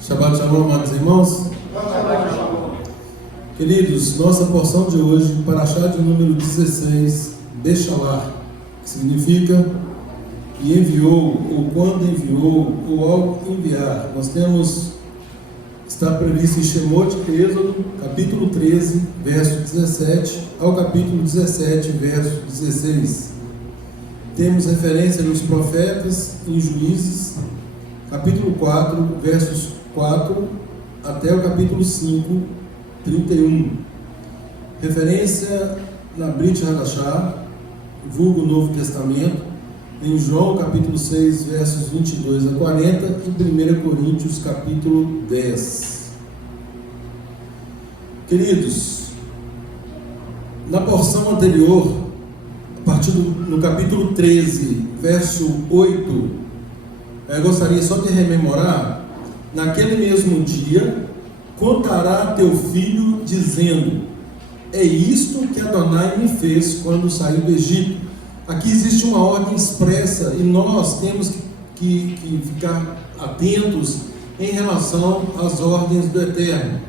Shabbat Shalom, amados irmãos. Shabbat Shalom. Queridos, nossa porção de hoje, Parashá de número 16, Beshalar, que significa e enviou, ou quando enviou, ou ao enviar. Nós temos, está previsto em Shemot, Êxodo, capítulo 13, verso 17, ao capítulo 17, verso 16. Temos referência nos profetas, em Juízes, capítulo 4, versos 4 até o capítulo 5, 31. Referência na Brit Hadashah, vulgo Novo Testamento, em João capítulo 6, versos 22 a 40 e 1 Coríntios capítulo 10. Queridos, na porção anterior, a partir no capítulo 13, verso 8, eu gostaria só de rememorar: naquele mesmo dia, contará teu filho, dizendo: é isto que Adonai me fez quando saiu do Egito. Aqui existe uma ordem expressa e nós temos que ficar atentos em relação às ordens do Eterno.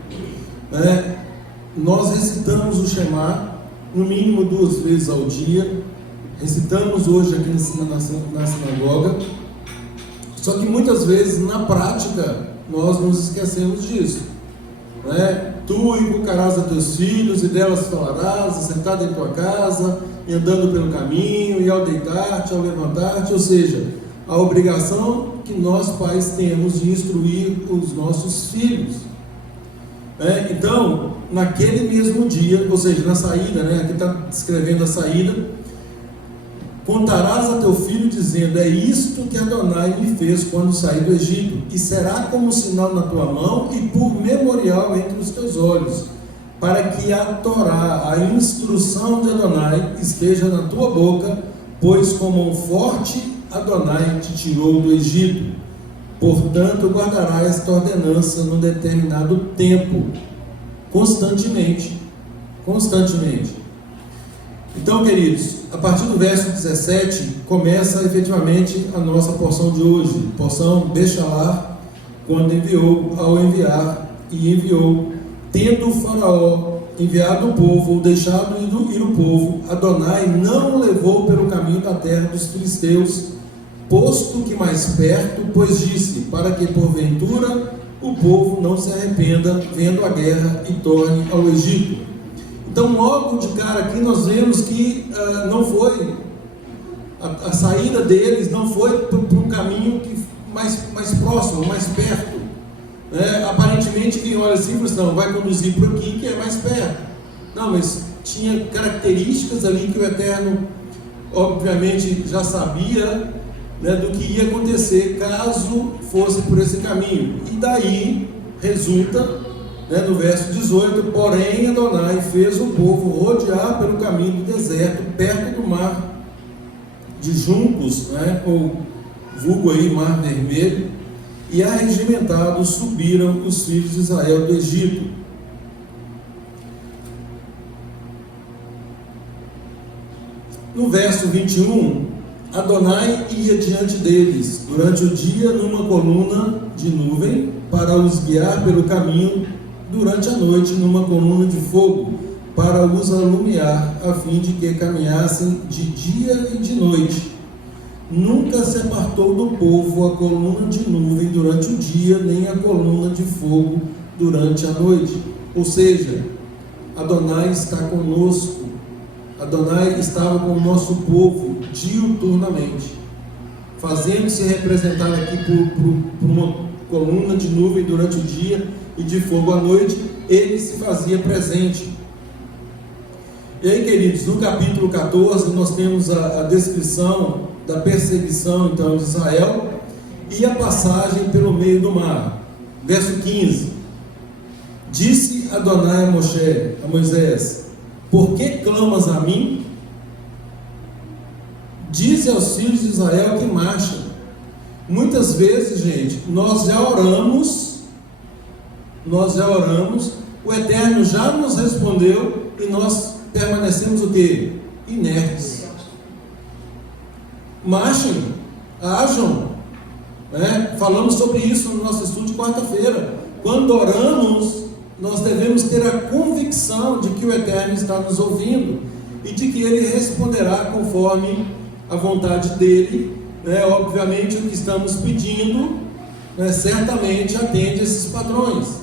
Nós recitamos o Shema no mínimo 2 vezes ao dia, recitamos hoje aqui na sinagoga, só que muitas vezes na prática nós nos esquecemos disso. Tu inculcarás a teus filhos, e delas falarás, assentado em tua casa, e andando pelo caminho, e ao deitar-te, ao levantar-te. Ou seja, a obrigação que nós pais temos de instruir os nossos filhos. Então, naquele mesmo dia, ou seja, na saída, aqui está descrevendo a saída, contarás a teu filho, dizendo: é isto que Adonai me fez quando saí do Egito, e será como sinal na tua mão e por memorial entre os teus olhos, para que a Torá, a instrução de Adonai, esteja na tua boca, pois com mão forte Adonai te tirou do Egito. Portanto, guardarás esta ordenança num determinado tempo, constantemente. Então, queridos, a partir do verso 17, começa efetivamente a nossa porção de hoje, porção Beshalar, quando enviou, ao enviar, e enviou, tendo o faraó enviado o povo, ou deixado ir o povo, Adonai não o levou pelo caminho da terra dos filisteus, posto que mais perto, pois disse: para que porventura o povo não se arrependa, vendo a guerra, e torne ao Egito. Então, logo de cara aqui nós vemos que não foi, a saída deles não foi para um caminho mais próximo, mais perto. Aparentemente quem olha assim, não, vai conduzir por aqui que é mais perto. Não, mas tinha características ali que o Eterno obviamente já sabia, do que ia acontecer caso fosse por esse caminho. E daí resulta, no verso 18: porém Adonai fez o povo rodear pelo caminho do deserto, perto do mar de juncos, ou vulgo aí Mar Vermelho, e arregimentados subiram os filhos de Israel do Egito. No verso 21, Adonai ia diante deles durante o dia numa coluna de nuvem, para os guiar pelo caminho, durante a noite numa coluna de fogo, para os alumiar, a fim de que caminhassem de dia e de noite. Nunca se apartou do povo a coluna de nuvem durante o dia, nem a coluna de fogo durante a noite. Ou seja, Adonai está conosco. Adonai estava com o nosso povo diuturnamente, fazendo-se representar aqui por uma coluna de nuvem durante o dia e de fogo à noite. Ele se fazia presente. E aí, queridos, no capítulo 14 nós temos a descrição da perseguição então de Israel e a passagem pelo meio do mar. Verso 15: disse Adonai a Moisés: por que clamas a mim? Dize aos filhos de Israel que marchem. Muitas vezes, gente, nós já oramos, o Eterno já nos respondeu e nós permanecemos o quê? Inertes. Marchem, ajam, Falamos sobre isso no nosso estudo de quarta-feira. Quando oramos, nós devemos ter a convicção de que o Eterno está nos ouvindo e de que Ele responderá conforme a vontade dEle. Obviamente, o que estamos pedindo, certamente atende esses padrões.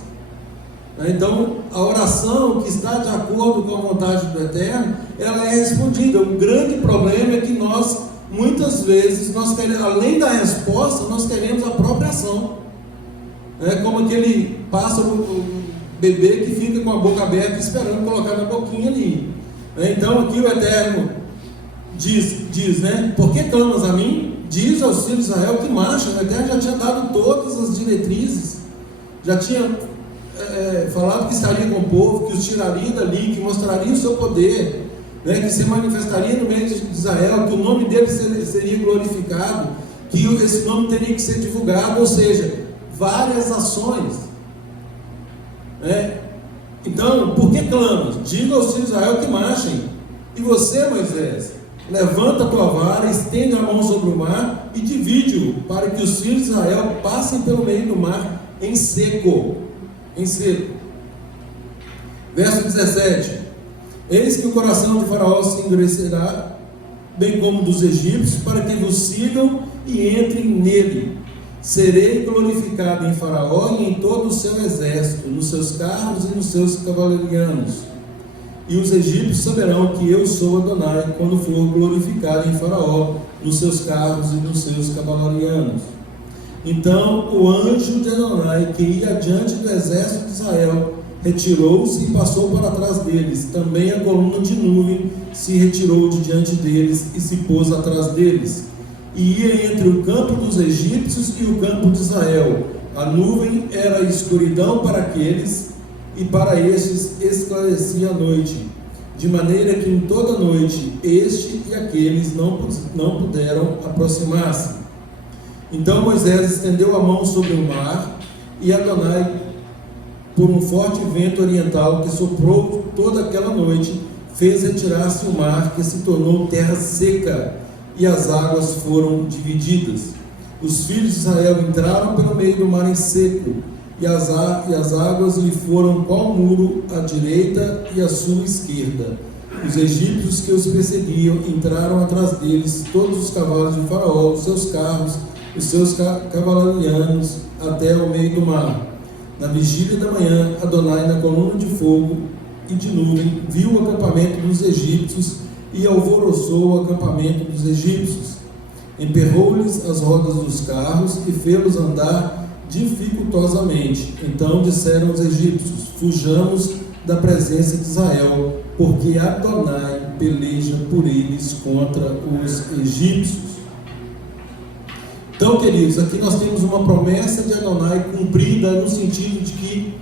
Então, a oração que está de acordo com a vontade do Eterno, ela é respondida. O grande problema é que nós, muitas vezes, além da resposta, nós queremos a própria ação. Como aquele pássaro, bebê que fica com a boca aberta esperando colocar na boquinha ali. Então aqui o Eterno diz, por que clamas a mim? Diz aos filhos de Israel que marcham. O Eterno já tinha dado todas as diretrizes, já tinha falado que estaria com o povo, que os tiraria dali, que mostraria o seu poder, que se manifestaria no meio de Israel, que o nome dele seria glorificado, que esse nome teria que ser divulgado, ou seja, várias ações. Então, por que clamas? Diga aos filhos de Israel que marchem. E você, Moisés, levanta a tua vara, estende a mão sobre o mar e divide-o, para que os filhos de Israel passem pelo meio do mar em seco. Verso 17: eis que o coração de Faraó se endurecerá, bem como dos egípcios, para que vos sigam e entrem nele. Serei glorificado em Faraó e em todo o seu exército, nos seus carros e nos seus cavalarianos. E os egípcios saberão que eu sou Adonai, quando for glorificado em Faraó, nos seus carros e nos seus cavalarianos. Então o anjo de Adonai, que ia adiante do exército de Israel, retirou-se e passou para trás deles. Também a coluna de nuvem se retirou de diante deles e se pôs atrás deles. E ia entre o campo dos egípcios e o campo de Israel. A nuvem era escuridão para aqueles, e para estes esclarecia a noite, de maneira que em toda noite este e aqueles não puderam aproximar-se. Então Moisés estendeu a mão sobre o mar, e Adonai, por um forte vento oriental que soprou toda aquela noite, fez retirar-se o mar, que se tornou terra seca, e as águas foram divididas. Os filhos de Israel entraram pelo meio do mar em seco, e as águas lhe foram qual muro à direita e à sua esquerda. Os egípcios que os perseguiam entraram atrás deles, todos os cavalos de Faraó, os seus carros, os seus cavalarianos, até ao meio do mar. Na vigília da manhã, Adonai, na coluna de fogo e de nuvem, viu o acampamento dos egípcios e alvoroçou o acampamento dos egípcios. Emperrou-lhes as rodas dos carros e fê-los andar dificultosamente. Então disseram os egípcios: fujamos da presença de Israel, porque Adonai peleja por eles contra os egípcios. Então, queridos, aqui nós temos uma promessa de Adonai cumprida, no sentido de que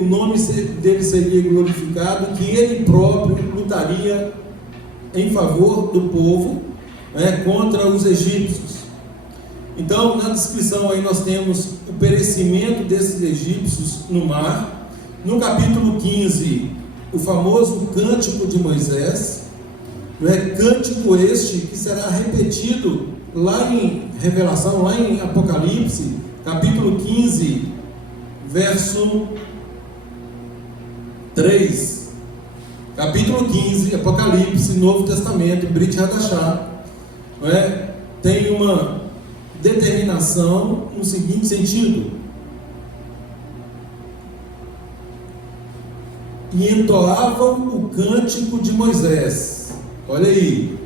o nome dele seria glorificado, que ele próprio lutaria em favor do povo, contra os egípcios. Então, na descrição aí nós temos o perecimento desses egípcios no mar. No capítulo 15, o famoso cântico de Moisés, cântico este que será repetido lá em Revelação, lá em Apocalipse, capítulo 15, verso 3. Capítulo 15, Apocalipse, Novo Testamento, Brit Hadashah, tem uma determinação no seguinte sentido: e entoavam o cântico de Moisés. Olha aí,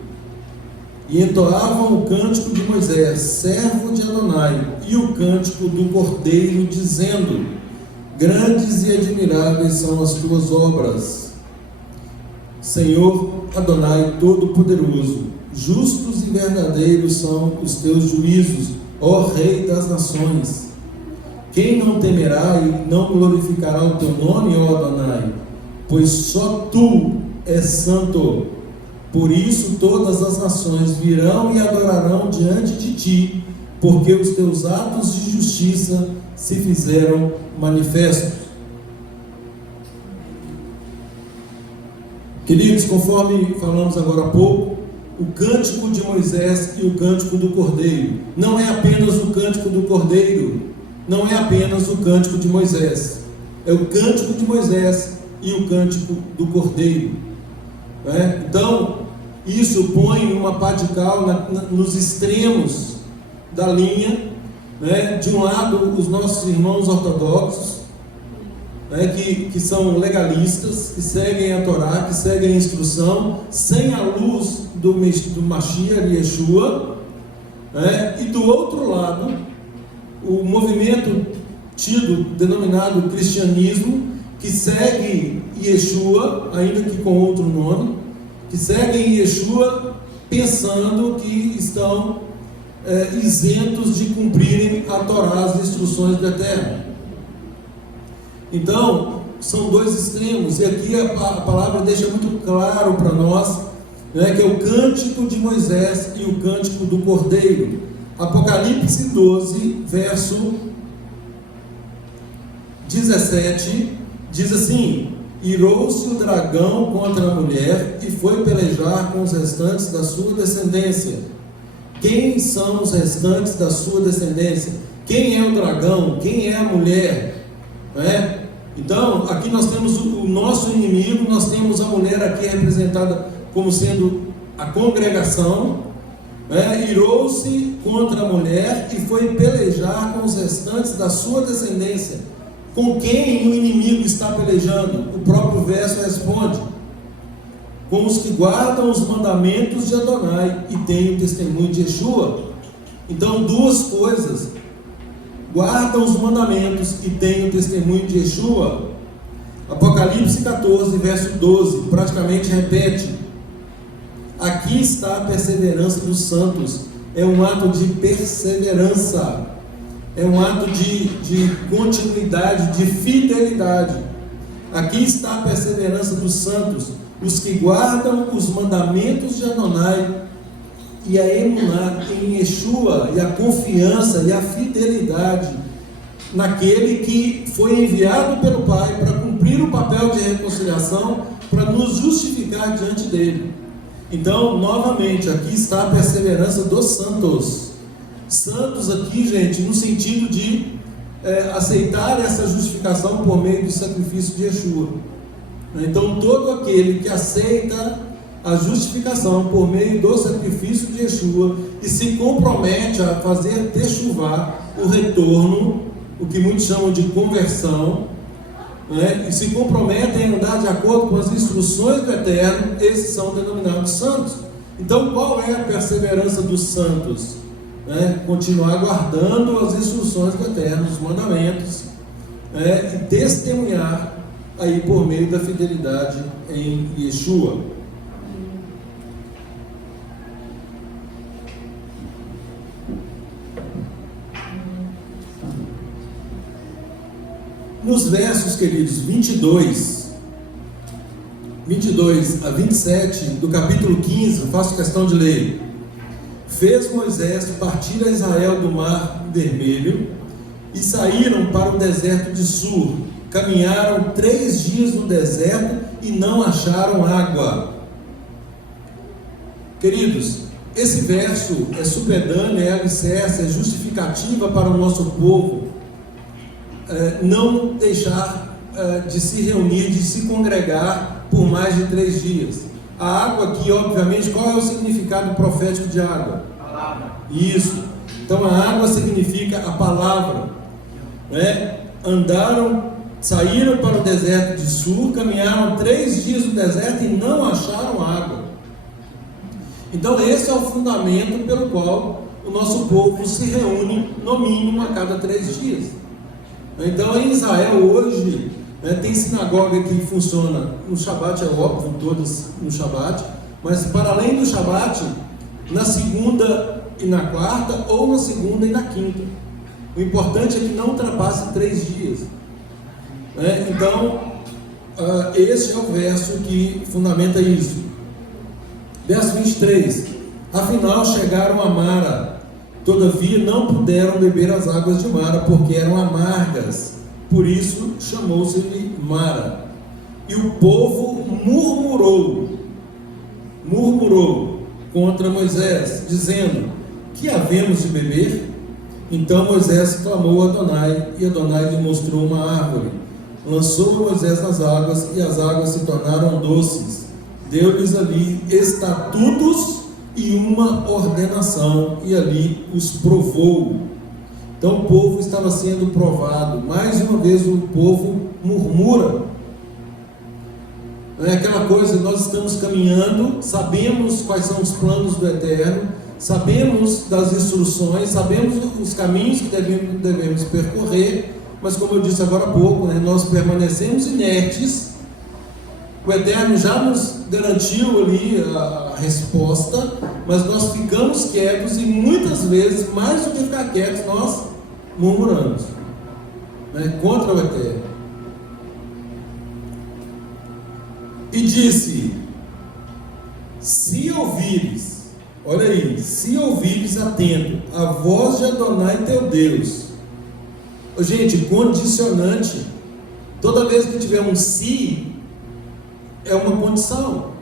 e entoavam o cântico de Moisés, servo de Adonai, e o cântico do Cordeiro, dizendo: grandes e admiráveis são as tuas obras, Senhor Adonai Todo-Poderoso. Justos e verdadeiros são os teus juízos, ó Rei das nações. Quem não temerá e não glorificará o teu nome, ó Adonai? Pois só tu és santo. Por isso todas as nações virão e adorarão diante de ti, porque os teus atos de justiça se fizeram manifestos. Queridos, conforme falamos agora há pouco, o cântico de Moisés e o cântico do Cordeiro. Não é apenas o cântico do Cordeiro, não é apenas o cântico de Moisés, é o cântico de Moisés e o cântico do Cordeiro. Então, isso põe uma pá de cal nos extremos da linha. De um lado, os nossos irmãos ortodoxos, que são legalistas, que seguem a Torá, que seguem a instrução, sem a luz do Mashiach e Yeshua, e do outro lado, o movimento denominado cristianismo, que segue Yeshua, ainda que com outro nome, que seguem Yeshua pensando que estão isentos de cumprirem a Torá, as instruções do Eterno. Então, são dois extremos, e aqui a palavra deixa muito claro para nós, que é o cântico de Moisés e o cântico do Cordeiro. Apocalipse 12, verso 17, diz assim: irou-se o dragão contra a mulher e foi pelejar com os restantes da sua descendência. Quem são os restantes da sua descendência? Quem é o dragão? Quem é a mulher? Então, aqui nós temos o nosso inimigo, nós temos a mulher aqui representada como sendo a congregação, irou-se contra a mulher e foi pelejar com os restantes da sua descendência. Com quem o inimigo está pelejando? O próprio verso responde: com os que guardam os mandamentos de Adonai e têm o testemunho de Yeshua. Então, duas coisas: guardam os mandamentos e têm o testemunho de Yeshua. Apocalipse 14, verso 12, praticamente repete: aqui está a perseverança dos santos. É um ato de perseverança, é um ato de continuidade, de fidelidade. Aqui está a perseverança dos santos, os que guardam os mandamentos de Adonai, e a emuná em Yeshua, e a confiança e a fidelidade naquele que foi enviado pelo Pai para cumprir o papel de reconciliação, para nos justificar diante dele. Então, novamente, aqui está a perseverança dos santos. Santos aqui, gente, no sentido de aceitar essa justificação por meio do sacrifício de Yeshua. Então, todo aquele que aceita a justificação por meio do sacrifício de Yeshua e se compromete a fazer techuvá, o retorno, o que muitos chamam de conversão, e se comprometem a andar de acordo com as instruções do Eterno, esses são denominados santos. Então, qual é a perseverança dos santos? Continuar guardando as instruções do Eterno, os mandamentos, e testemunhar aí por meio da fidelidade em Yeshua. Nos versos, queridos, 22 a 27 do capítulo 15, faço questão de ler: fez Moisés partir a Israel do mar Vermelho e saíram para o deserto de Sur. Caminharam 3 dias no deserto e não acharam água. Queridos, esse verso é supedâneo, é alicerce, é justificativa para o nosso povo não deixar de se reunir, de se congregar por mais de 3 dias. A água aqui, obviamente, qual é o significado profético de água? Palavra. Isso. Então a água significa a palavra. Saíram para o deserto de Sur, caminharam 3 dias no deserto e não acharam água. Então esse é o fundamento pelo qual o nosso povo se reúne no mínimo a cada 3 dias. Então em Israel hoje tem sinagoga que funciona no Shabat, é óbvio, todas no Shabat, mas para além do Shabat, na segunda e na quarta, ou na segunda e na quinta. O importante é que não ultrapasse 3 dias. Então, esse é o verso que fundamenta isso. Verso 23: afinal chegaram a Mara, todavia não puderam beber as águas de Mara, porque eram amargas, por isso chamou-se-lhe Mara. E o povo murmurou. contra Moisés, dizendo: que havemos de beber? Então Moisés clamou a Adonai, e Adonai lhe mostrou uma árvore. Lançou Moisés nas águas, e as águas se tornaram doces. Deu-lhes ali estatutos e uma ordenação, e ali os provou. Então o povo estava sendo provado. Mais uma vez o povo murmura. É aquela coisa, nós estamos caminhando, sabemos quais são os planos do Eterno, sabemos das instruções, sabemos os caminhos que devemos percorrer, mas como eu disse agora há pouco, nós permanecemos inertes. O Eterno já nos garantiu ali a resposta, mas nós ficamos quietos, e muitas vezes, mais do que ficar quietos, nós murmuramos contra o Eterno. E disse: se ouvires, olha aí, se ouvires atento a voz de Adonai teu Deus. Gente, condicionante. Toda vez que tiver um se, é uma condição,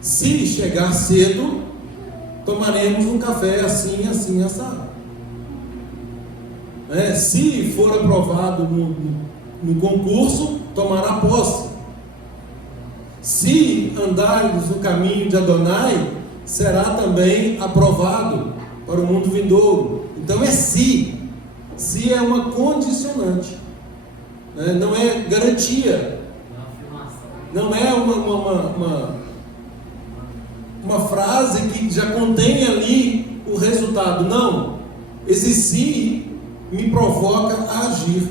Se chegar cedo, tomaremos um café assim, assim, assado. Se for aprovado no concurso, tomará posse. Se andares no caminho de Adonai, será também aprovado para o mundo vindouro. Então é se. Se é uma condicionante, não é garantia, não é uma frase que já contém ali o resultado. Não, esse se me provoca a agir.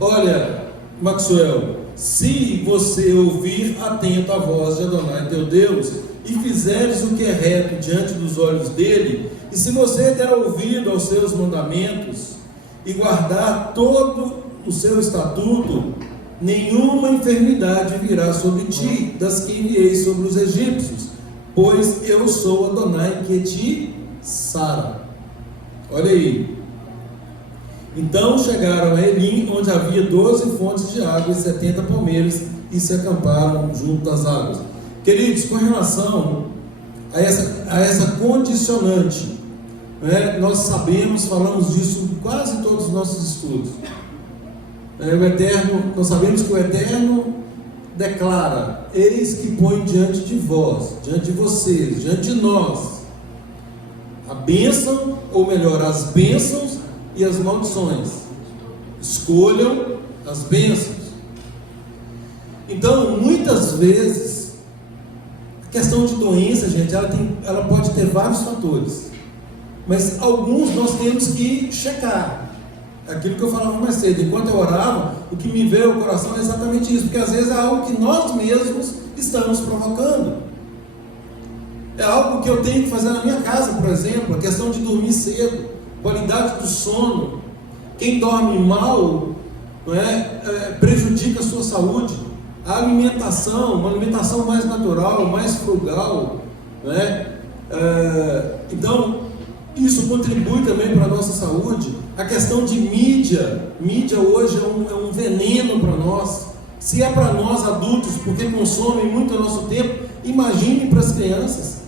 Olha, Maxwell, se você ouvir atento a voz de Adonai teu Deus, e fizeres o que é reto diante dos olhos dele, e se você der ouvido aos seus mandamentos, e guardar todo o seu estatuto, nenhuma enfermidade virá sobre ti, das que enviei sobre os egípcios, pois eu sou Adonai que te sara. Olha aí. Então chegaram a Elim, onde havia 12 fontes de água e 70 palmeiras, e se acamparam junto das águas. Queridos, com relação a essa condicionante, nós sabemos, falamos disso em quase todos os nossos estudos. O Eterno, nós sabemos que o Eterno declara: eis que põe diante de vós, diante de vocês, diante de nós, a bênção, ou melhor, as bênçãos e as maldições. Escolham as bênçãos. Então, muitas vezes, a questão de doença, gente, ela pode ter vários fatores, mas alguns nós temos que checar. Aquilo que eu falava mais cedo, enquanto eu orava, o que me veio ao coração é exatamente isso, porque às vezes é algo que nós mesmos estamos provocando. É algo que eu tenho que fazer na minha casa, por exemplo, a questão de dormir cedo, qualidade do sono. Quem dorme mal, prejudica a sua saúde. A alimentação, uma alimentação mais natural, mais frugal, então isso contribui também para a nossa saúde. A questão de mídia hoje é um veneno para nós. Se é para nós adultos, porque consomem muito o nosso tempo, imagine para as crianças.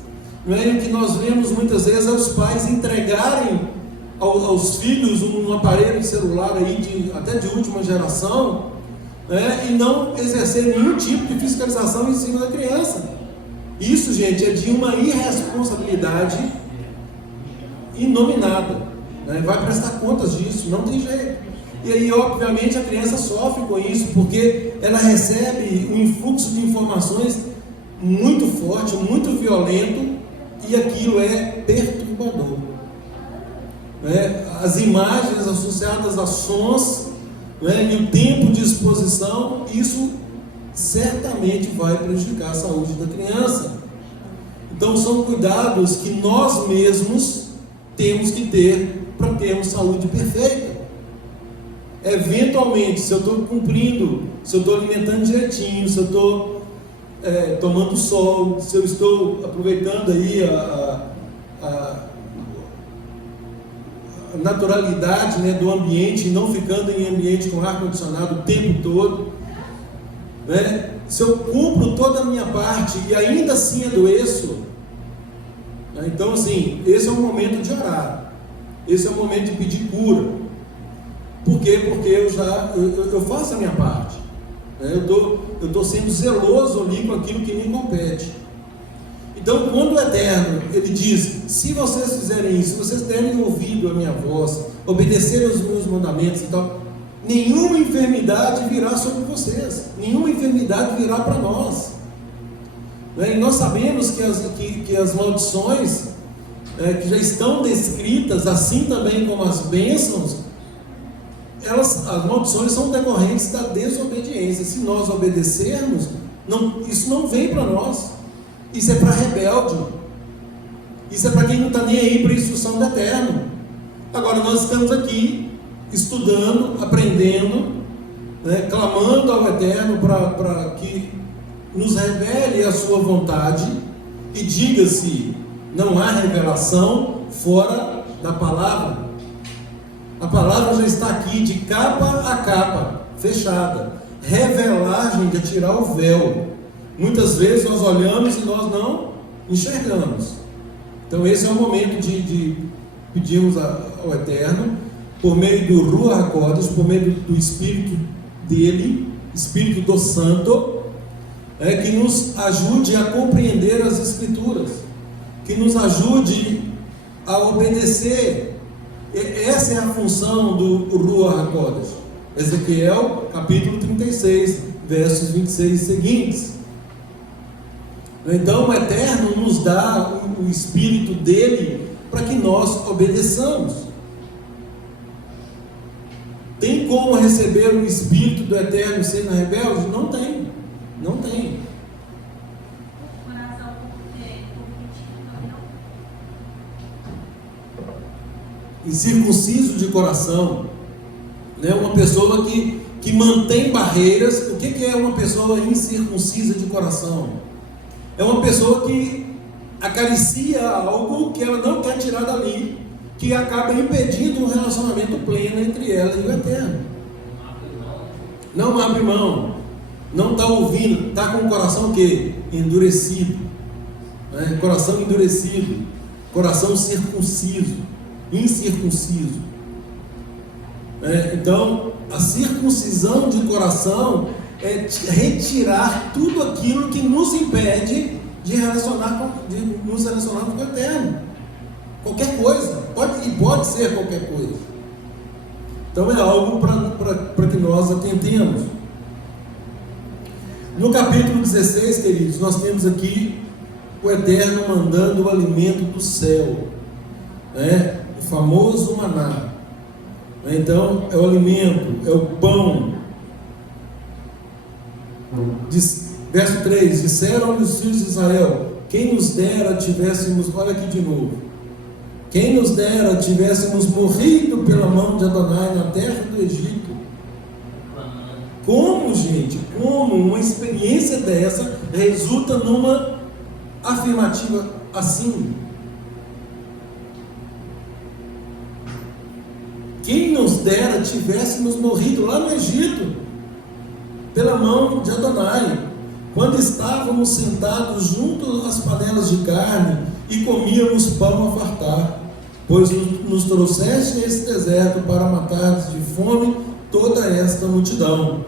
O que nós vemos muitas vezes é os pais entregarem aos filhos um aparelho celular aí até de última geração, e não exercer nenhum tipo de fiscalização em cima da criança. Isso, gente, é de uma irresponsabilidade inominada. Vai prestar contas disso, não tem jeito. E aí, obviamente, a criança sofre com isso, porque ela recebe um influxo de informações muito forte, muito violento, e aquilo é perturbador. As imagens associadas a sons, e o tempo de exposição, isso certamente vai prejudicar a saúde da criança. Então são cuidados que nós mesmos temos que ter para termos saúde perfeita. Eventualmente, se eu estou cumprindo, se eu estou alimentando direitinho, se eu estou tomando sol, se eu estou aproveitando aí a naturalidade do ambiente, e não ficando em ambiente com ar-condicionado o tempo todo, se eu cumpro toda a minha parte e ainda assim adoeço, Então, assim, esse é o momento de orar, esse é o momento de pedir cura. Por quê? Porque eu faço a minha parte, né? Eu estou sendo zeloso ali com aquilo que me compete. Então, quando o Eterno, Ele diz: se vocês fizerem isso, se vocês derem ouvido à minha voz, obedecerem aos meus mandamentos e tal, nenhuma enfermidade virá sobre vocês, nenhuma enfermidade virá para nós. E nós sabemos que as maldições que já estão descritas, assim também como as bênçãos, as maldições são decorrentes da desobediência. Se nós obedecermos, isso não vem para nós. Isso é para rebelde. Isso é para quem não está nem aí para a instrução do Eterno. Agora nós estamos aqui estudando, aprendendo, né, clamando ao Eterno para que nos revele a sua vontade. E diga-se, não há revelação fora da palavra. A palavra já está aqui de capa a capa, fechada. Revelar, gente, é tirar o véu. Muitas vezes nós olhamos e nós não enxergamos. Então esse é o momento de pedirmos ao Eterno, por meio do Ruach HaKodesh, por meio do Espírito dele, Espírito do Santo, que nos ajude a compreender as Escrituras, que nos ajude a obedecer. Essa é a função do Ruach HaKodesh. Ezequiel capítulo 36, versos 26 seguintes. Então o Eterno nos dá o Espírito dele para que nós obedeçamos. Tem como receber o Espírito do Eterno sendo rebelde? Não tem, não tem. Incircunciso de coração, né? Uma pessoa que mantém barreiras. O que é uma pessoa incircuncisa de coração? É uma pessoa que acaricia algo que ela não quer tirar dali, que acaba impedindo um relacionamento pleno entre ela e o Eterno. Não abre mão, não está ouvindo, está com o coração o quê? Endurecido, né? Coração endurecido, coração circunciso, incircunciso. Então, a circuncisão de coração é retirar tudo aquilo que nos impede de nos relacionar com o Eterno. Qualquer coisa, pode ser qualquer coisa. Então é algo para que nós atentemos. No capítulo 16, queridos, nós temos aqui o Eterno mandando o alimento do céu, né? O famoso maná. Então é o alimento, é o pão. Verso 3: disseram os filhos de Israel: quem nos dera tivéssemos, olha aqui de novo, quem nos dera tivéssemos morrido pela mão de Adonai na terra do Egito. Como, gente, como uma experiência dessa resulta numa afirmativa assim? Quem nos dera tivéssemos morrido lá no Egito pela mão de Adonai, quando estávamos sentados junto às panelas de carne e comíamos pão a fartar, pois nos trouxeste esse deserto para matar de fome toda esta multidão.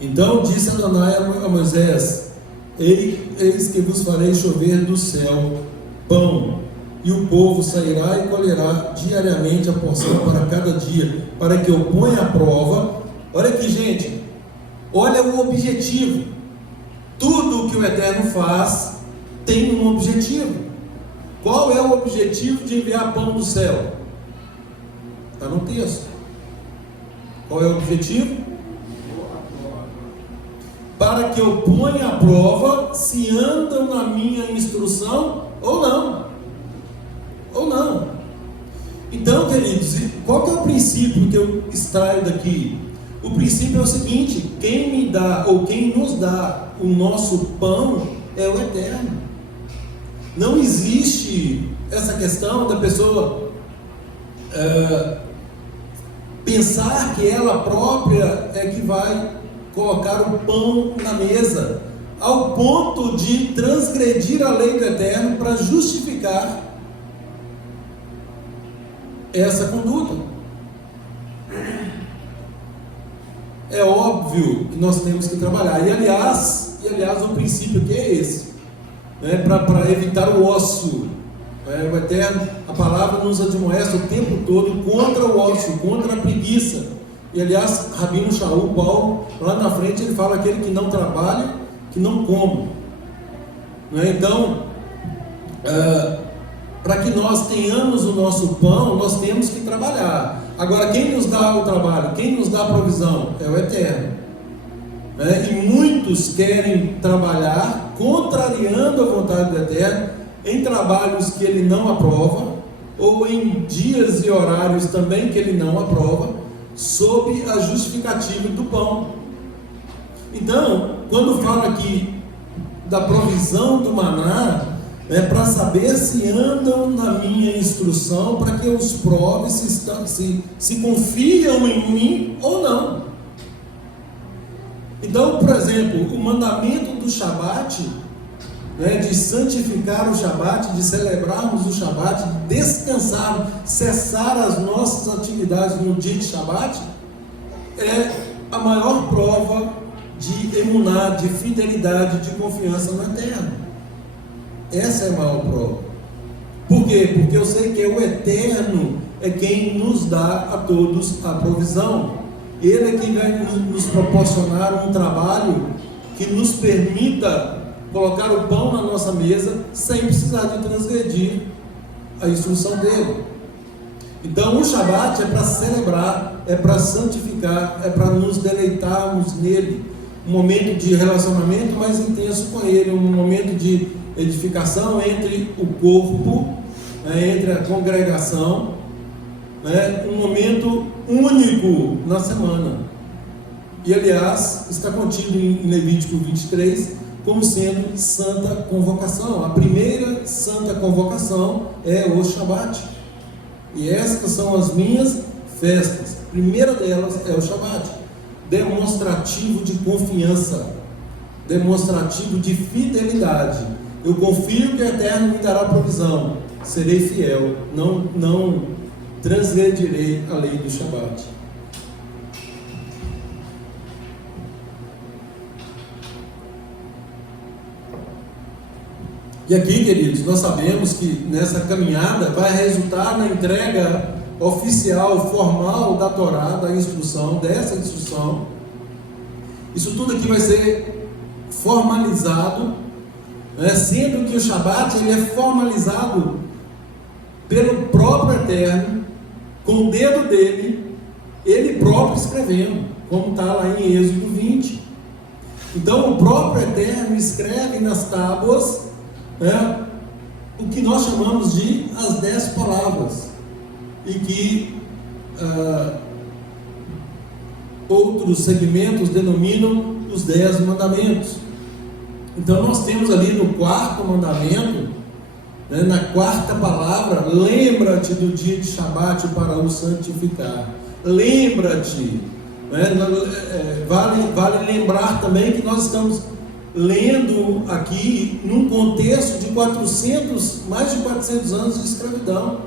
Então disse Adonai a Moisés: eis que vos farei chover do céu pão, e o povo sairá e colherá diariamente a porção para cada dia, para que eu ponha à prova. Olha aqui, gente, olha o objetivo. Tudo o que o Eterno faz tem um objetivo. Qual é o objetivo de enviar pão do céu? Está no texto. Qual é o objetivo? Para que eu ponha à prova se andam na minha instrução ou não. Ou não. Então, queridos, qual que é o princípio que eu extraio daqui? O princípio é o seguinte: quem me dá, ou quem nos dá o nosso pão é o Eterno. Não existe essa questão da pessoa pensar que ela própria é que vai colocar o pão na mesa, ao ponto de transgredir a lei do Eterno para justificar essa conduta. É óbvio que nós temos que trabalhar, e aliás o princípio que é esse, né? Para evitar o ócio. O Eterno, a palavra nos admoesta o tempo todo contra o ócio, contra a preguiça. E aliás, Rabino Shaul, Paulo, lá na frente ele fala: aquele que não trabalha, que não coma. Então, para que nós tenhamos o nosso pão, nós temos que trabalhar. Agora, quem nos dá o trabalho, quem nos dá a provisão? É o Eterno. E muitos querem trabalhar contrariando a vontade do Eterno, em trabalhos que ele não aprova, ou em dias e horários também que ele não aprova, sob a justificativa do pão. Então, quando fala aqui da provisão do maná, é para saber se andam na minha instrução, para que eu os prove se confiam em mim ou não. Então, por exemplo, o mandamento do Shabat, de santificar o Shabat, de celebrarmos o Shabat, de descansar, cessar as nossas atividades no dia de Shabat, é a maior prova de emuná, de fidelidade, de confiança no Eterno. Essa é a maior prova. Por quê? Porque eu sei que o Eterno é quem nos dá a todos a provisão. Ele é quem vai nos proporcionar um trabalho que nos permita colocar o pão na nossa mesa sem precisar de transgredir a instrução dele. Então o Shabat é para celebrar, é para santificar, é para nos deleitarmos nele, um momento de relacionamento mais intenso com ele, um momento de edificação entre o corpo, entre a congregação, um momento único na semana. E aliás, está contido em Levítico 23 como sendo santa convocação. A primeira santa convocação é o Shabat. E estas são as minhas festas. A primeira delas é o Shabat, demonstrativo de confiança, demonstrativo de fidelidade. Eu confio que o Eterno me dará provisão, serei fiel, não transgredirei a lei do Shabat. E aqui, queridos, nós sabemos que nessa caminhada vai resultar na entrega oficial, formal da Torá, da instrução, dessa instrução. Isso tudo aqui vai ser formalizado, sendo que o Shabat ele é formalizado pelo próprio Eterno, com o dedo dele, ele próprio escrevendo, como está lá em Êxodo 20. Então o próprio Eterno escreve nas tábuas o que nós chamamos de as 10 palavras, e que outros segmentos denominam os 10 mandamentos. Então nós temos ali no quarto mandamento, na quarta palavra: lembra-te do dia de Shabat para o santificar. Lembra-te, vale lembrar também que nós estamos lendo aqui num contexto de mais de 400 anos de escravidão,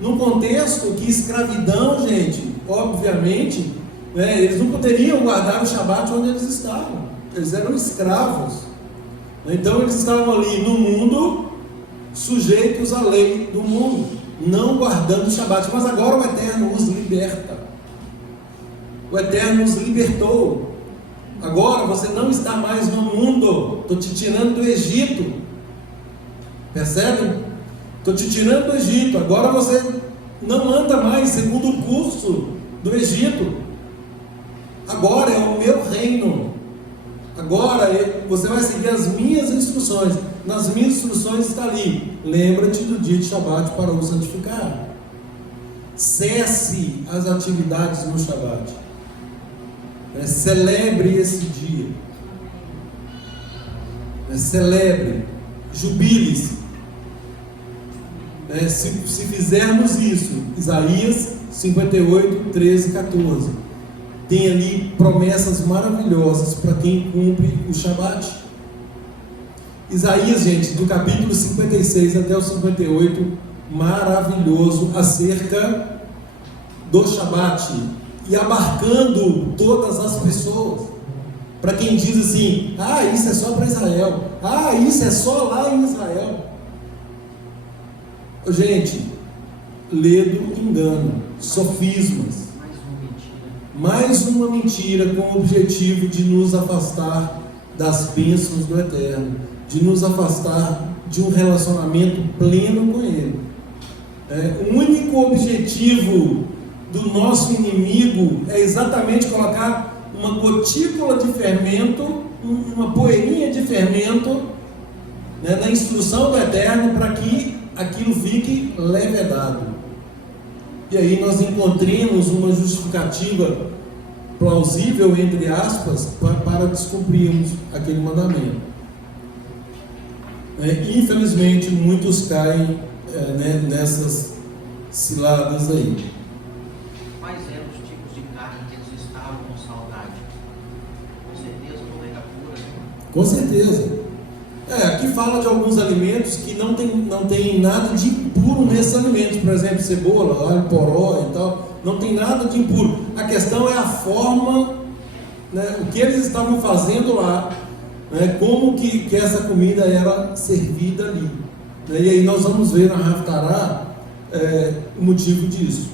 num contexto que escravidão, gente, obviamente, eles não poderiam guardar o Shabat onde eles estavam, eles eram escravos. Então eles estavam ali no mundo, sujeitos à lei do mundo, não guardando o Shabat. Mas agora o Eterno os liberta, o Eterno os libertou. Agora você não está mais no mundo, estou te tirando do Egito, percebe? Estou te tirando do Egito, agora você não anda mais segundo o curso do Egito, agora é o meu reino, agora você vai seguir as minhas instruções. Nas minhas instruções está ali: lembra-te do dia de Shabat para o santificar. Cesse as atividades no Shabat. Celebre esse dia, celebre, jubile-se. Se fizermos isso, Isaías 58, 13 e 14, tem ali promessas maravilhosas para quem cumpre o Shabat. Isaías, gente, do capítulo 56 até o 58, maravilhoso, acerca do Shabat, e abarcando todas as pessoas. Para quem diz assim, isso é só para Israel, isso é só lá em Israel. Gente, ledo engano, sofismas, mais uma mentira com o objetivo de nos afastar das bênçãos do Eterno, de nos afastar de um relacionamento pleno com Ele. O único objetivo do nosso inimigo é exatamente colocar uma gotícula de fermento, uma poeirinha de fermento, na instrução do Eterno, para que aquilo fique levedado. E aí nós encontremos uma justificativa plausível, entre aspas, para descumprirmos aquele mandamento. Infelizmente, muitos caem nessas ciladas aí. Quais eram os tipos de carne que eles estavam com saudade? Com certeza, comida pura. Com certeza. Aqui fala de alguns alimentos que não tem nada de impuro nesses alimentos. Por exemplo, cebola, alho poró e tal. Não tem nada de impuro. A questão é a forma, o que eles estavam fazendo lá, como que essa comida era servida ali. E aí nós vamos ver na Haftarah o motivo disso.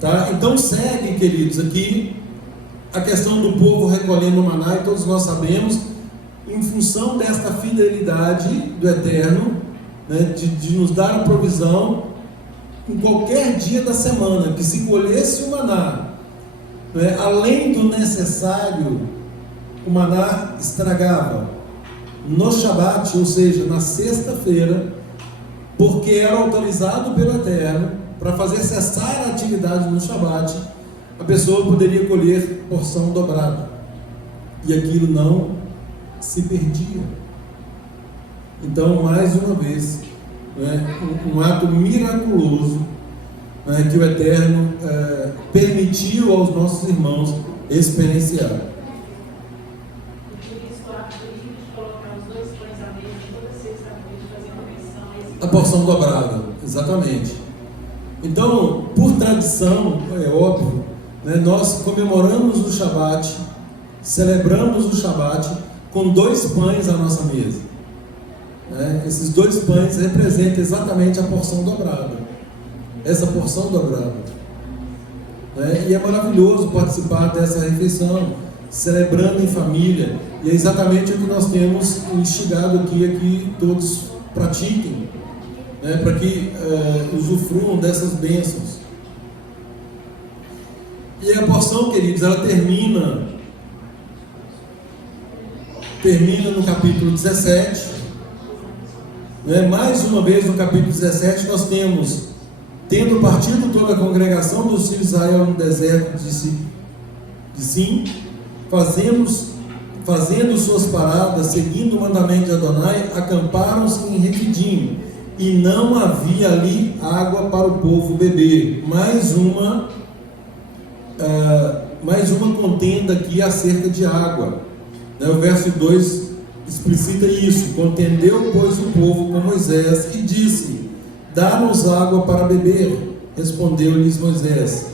Tá? Então segue, queridos, aqui a questão do povo recolhendo o maná, e todos nós sabemos, em função desta fidelidade do Eterno, de nos dar a provisão em qualquer dia da semana, que se colhesse o maná, além do necessário, o maná estragava no Shabat, ou seja, na sexta-feira, porque era autorizado pelo Eterno para fazer cessar a atividade no Shabat. A pessoa poderia colher porção dobrada, e aquilo não se perdia. Então, mais uma vez, um ato miraculoso, que o Eterno permitiu aos nossos irmãos experienciar. A porção dobrada, exatamente. Então, por tradição, é óbvio, nós comemoramos o Shabat, celebramos o Shabat com 2 pães à nossa mesa. Esses 2 pães representam exatamente a porção dobrada. Essa porção dobrada. E é maravilhoso participar dessa refeição, celebrando em família. E é exatamente o que nós temos instigado aqui, que todos pratiquem, para que usufruam dessas bênçãos. E a porção, queridos, ela termina no capítulo 17. Mais uma vez no capítulo 17 nós temos: tendo partido toda a congregação dos filhos de Israel no deserto de Sim, fazendo suas paradas, seguindo o mandamento de Adonai, acamparam-se em Refidim, e não havia ali água para o povo beber. Mais uma contenda aqui acerca de água. O verso 2 explicita isso: contendeu, pois, o povo com Moisés e disse: dá-nos água para beber. Respondeu-lhes Moisés: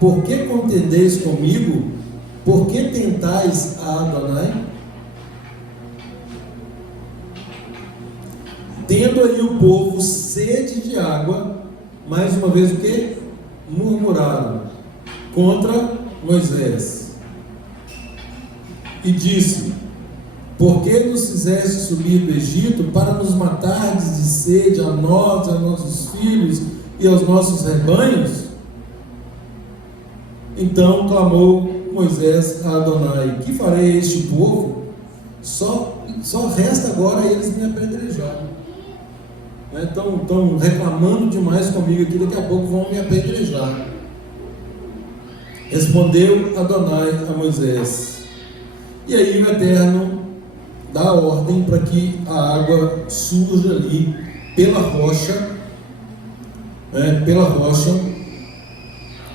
por que contendeis comigo? Por que tentais a Adonai? Tendo aí o povo sede de água, mais uma vez o que? Murmuraram contra Moisés. E disse: por que nos fizeste subir do Egito para nos matardes de sede, a nós, a nossos filhos e aos nossos rebanhos? Então clamou Moisés a Adonai: que farei a este povo? Só resta agora eles me apedrejar. Estão reclamando demais comigo aqui, daqui a pouco vão me apedrejar. Respondeu Adonai a Moisés. E aí o Eterno dá ordem para que a água surja ali pela rocha.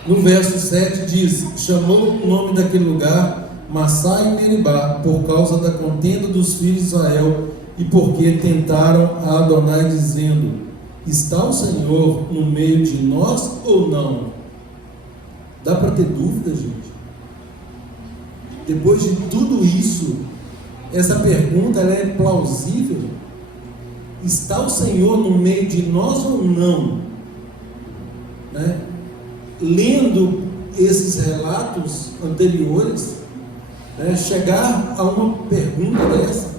No verso 7 diz: chamou o nome daquele lugar Massá e Meribá, por causa da contenda dos filhos de Israel, e porque tentaram a Adonai dizendo: está o Senhor no meio de nós ou não? Dá para ter dúvida, gente? Depois de tudo isso, essa pergunta ela é plausível? Está o Senhor no meio de nós ou não? Né? Lendo esses relatos anteriores, né, chegar a uma pergunta dessa,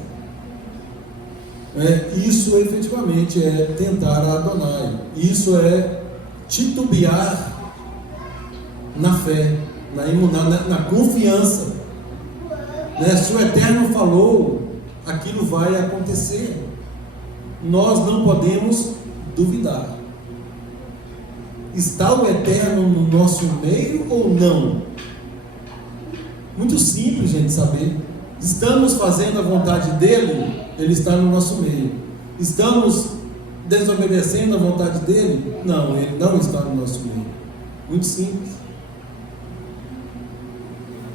isso efetivamente é tentar a Adonai, isso é titubear na fé, na confiança, né? Se o Eterno falou, aquilo vai acontecer. Nós não podemos duvidar. Está o Eterno no nosso meio ou não? Muito simples, gente, saber. Estamos fazendo a vontade dele, ele está no nosso meio. Estamos desobedecendo a vontade dele? Não, ele não está no nosso meio. Muito simples.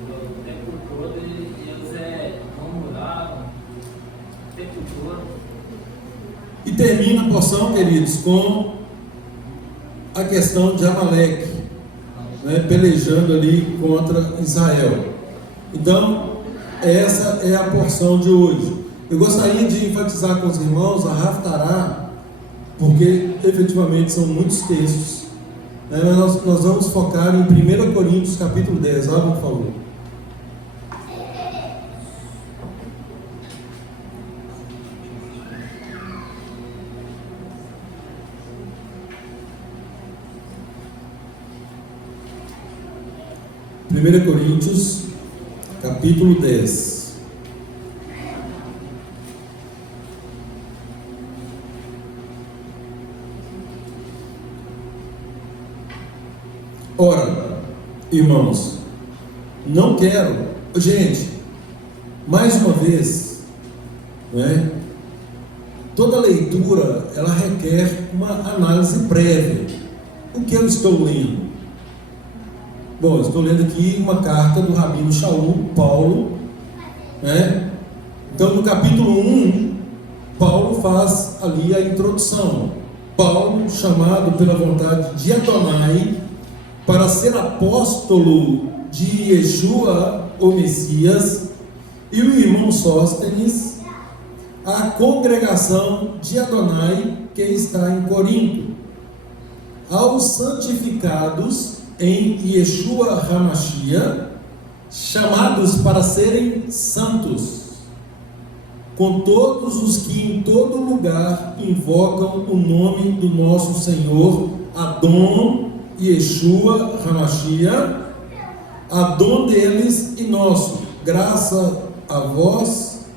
O tempo todo eles murmuravam, o tempo todo. E termina a porção, queridos, com a questão de Amaleque, né, pelejando ali contra Israel. Então, essa é a porção de hoje. Eu gostaria de enfatizar com os irmãos a Haftará, porque efetivamente são muitos textos, né, mas nós vamos focar em 1 Coríntios capítulo 10, abra, por favor. Primeira Coríntios capítulo 10. Ora, irmãos, não quero, gente, mais uma vez, né, toda leitura ela requer uma análise prévia. O que eu estou lendo? Bom, estou lendo aqui uma carta do Rabino Shaul, Paulo, né? Então, no capítulo 1, Paulo faz ali a introdução. Paulo, chamado pela vontade de Adonai para ser apóstolo de Yeshua, o Messias, e o irmão Sóstenes, a congregação de Adonai que está em Corinto, aos santificados em Yeshua HaMashiach, chamados para serem santos, com todos os que em todo lugar invocam o nome do nosso Senhor Adon Yeshua HaMashiach, Adon deles e nosso, graça a vós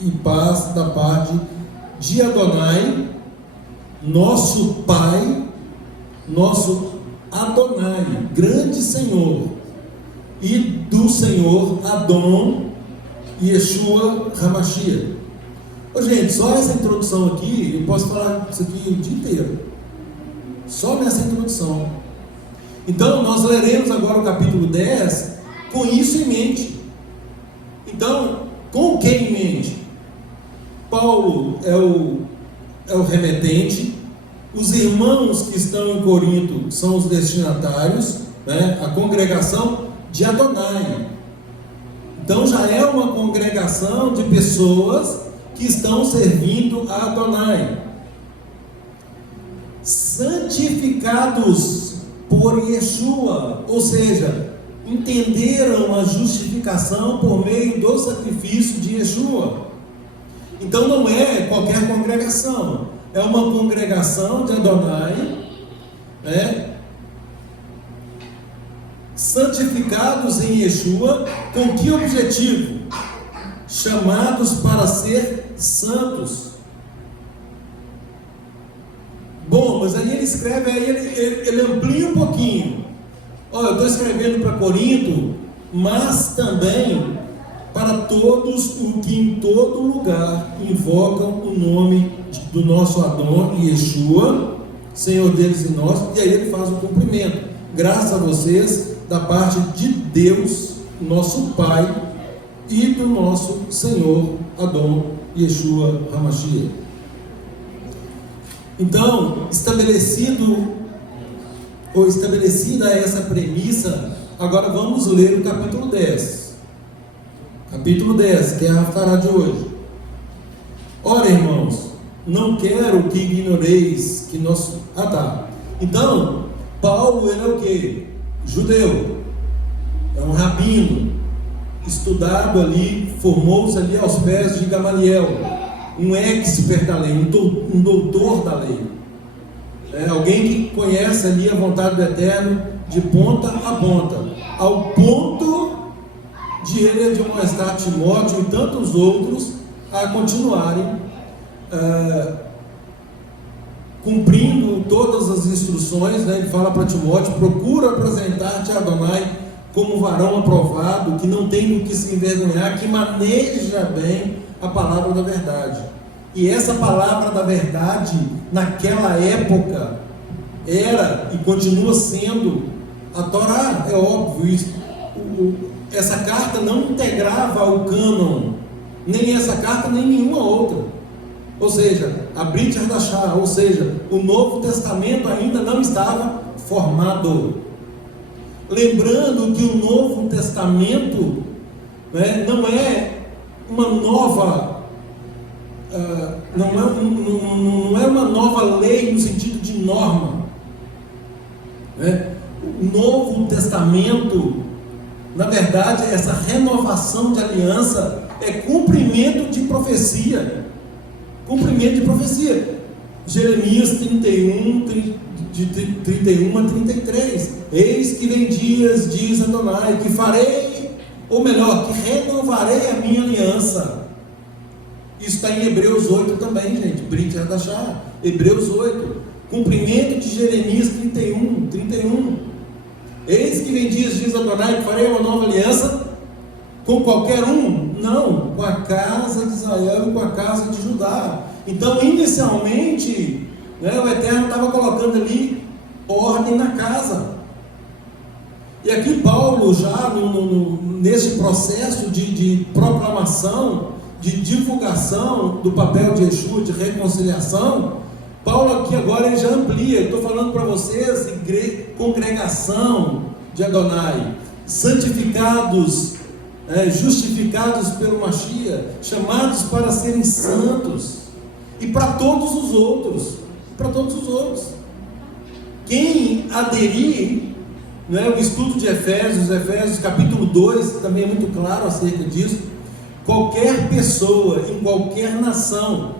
e paz da parte de Adonai, nosso Pai, nosso Adonai, grande Senhor, e do Senhor Adon Yeshua HaMashiach. Gente, só essa introdução aqui, eu posso falar isso aqui o dia inteiro, só nessa introdução. Então nós leremos agora o capítulo 10 com isso em mente. Então, com o que em mente? Paulo é o remetente, os irmãos que estão em Corinto são os destinatários, né? A congregação de Adonai. Então já é uma congregação de pessoas que estão servindo a Adonai, santificados por Yeshua, ou seja, entenderam a justificação por meio do sacrifício de Yeshua. Então não é qualquer congregação, é uma congregação de Adonai, né? Santificados em Yeshua, com que objetivo? Chamados para ser santos. Bom, mas aí ele escreve, aí ele amplia um pouquinho. Olha, eu estou escrevendo para Corinto, mas também para todos os que em todo lugar invocam o nome do nosso Adon Yeshua, Senhor deles e nosso. E aí ele faz o cumprimento. Graças a vocês, da parte de Deus, nosso Pai, e do nosso Senhor Adon Yeshua HaMashiach. Então, estabelecida essa premissa, agora vamos ler o capítulo 10. Capítulo 10, que é a Hafará de hoje. Ora, irmãos, não quero que ignoreis que nós... Então, Paulo, ele é o quê? Judeu. É um rabino. Estudado ali, formou-se ali aos pés de Gamaliel. Um expert da lei, um doutor da lei. Alguém que conhece ali a vontade do Eterno de ponta a ponta. Ao ponto de ele admoestar Timóteo e tantos outros a continuarem cumprindo todas as instruções, né? Ele fala para Timóteo: procura apresentar-te a Adonai como varão aprovado, que não tem do que se envergonhar, que maneja bem a palavra da verdade. E essa palavra da verdade, naquela época, era e continua sendo a Torá, é óbvio isso. Essa carta não integrava o cânon, nem essa carta, nem nenhuma outra. Ou seja, a Brit Hadashah, ou seja, o Novo Testamento ainda não estava formado. Lembrando que o Novo Testamento, né, não é uma nova, não é uma nova lei no sentido de norma. Né? O Novo Testamento, na verdade, essa renovação de aliança é cumprimento de profecia. Cumprimento de profecia. Jeremias 31, de 31 a 33. Eis que vem dias, diz Adonai, que farei, ou melhor, que renovarei a minha aliança. Isso está em Hebreus 8 também, gente. Brit Hadashah, Hebreus 8. Cumprimento de Jeremias 31. Eis que vem dias, diz Adonai, que farei uma nova aliança com qualquer um? Não, com a casa de Israel e com a casa de Judá. Então, inicialmente, né, o Eterno estava colocando ali ordem na casa. E aqui Paulo, já nesse processo de proclamação, de divulgação do papel de Yeshua, de reconciliação, Paulo aqui agora ele já amplia. Estou falando para vocês, congregação de Adonai, santificados, justificados pelo Mashiach, chamados para serem santos, e para todos os outros, quem aderir, né, o estudo de Efésios capítulo 2 também é muito claro acerca disso. Qualquer pessoa, em qualquer nação,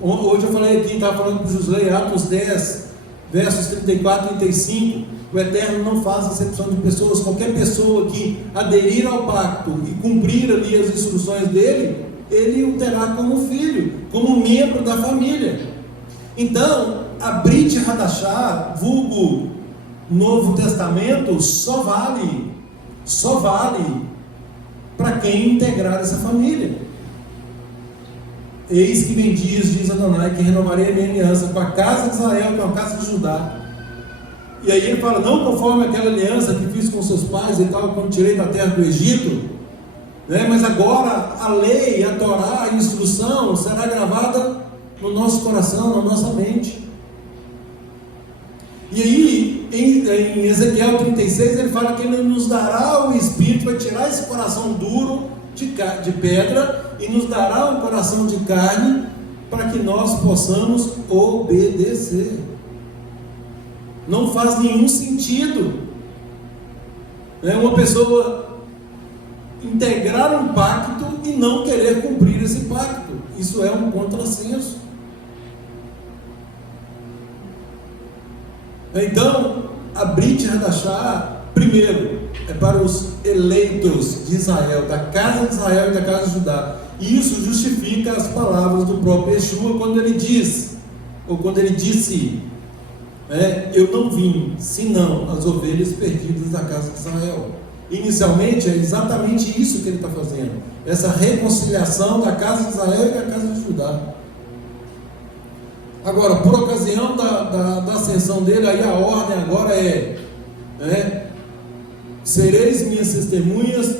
hoje eu falei aqui, estava falando com Josué, Atos 10, versos 34 e 35, o Eterno não faz acepção de pessoas. Qualquer pessoa que aderir ao pacto e cumprir ali as instruções dele, ele o terá como filho, como membro da família. Então, a Brit Hadashah, vulgo Novo Testamento, só vale para quem integrar essa família. Eis que vem dias, diz Adonai, que renovarei a minha aliança com a casa de Israel e com a casa de Judá. E aí ele fala: não conforme aquela aliança que fiz com seus pais e tal, quando tirei da terra do Egito, né? Mas agora a lei, a Torá, a instrução será gravada no nosso coração, na nossa mente. E aí, em Ezequiel 36, ele fala que ele nos dará o Espírito, vai tirar esse coração duro de pedra e nos dará um coração de carne, para que nós possamos obedecer. Não faz nenhum sentido, né, uma pessoa integrar um pacto e não querer cumprir esse pacto. Isso é um contrassenso. Então, a Brit Hadashah, primeiro, é para os eleitos de Israel, da casa de Israel e da casa de Judá. E isso justifica as palavras do próprio Yeshua quando ele diz, ou quando ele disse, eu não vim senão as ovelhas perdidas da casa de Israel. Inicialmente é exatamente isso que ele está fazendo, essa reconciliação da casa de Israel e da casa de Judá. Agora, por ocasião da ascensão dele, aí a ordem agora sereis minhas testemunhas,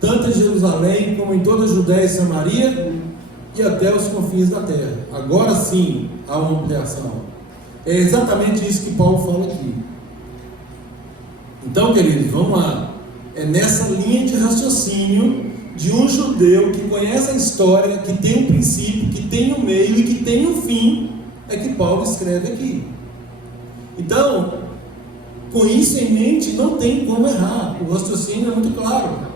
tanto em Jerusalém como em toda a Judéia e Samaria, e até os confins da terra. Agora sim há uma ampliação. É exatamente isso que Paulo fala aqui. Então, queridos, vamos lá. É nessa linha de raciocínio de um judeu que conhece a história, que tem um princípio, que tem um meio e que tem um fim, é que Paulo escreve aqui. Então, com isso em mente, não tem como errar. O raciocínio é muito claro.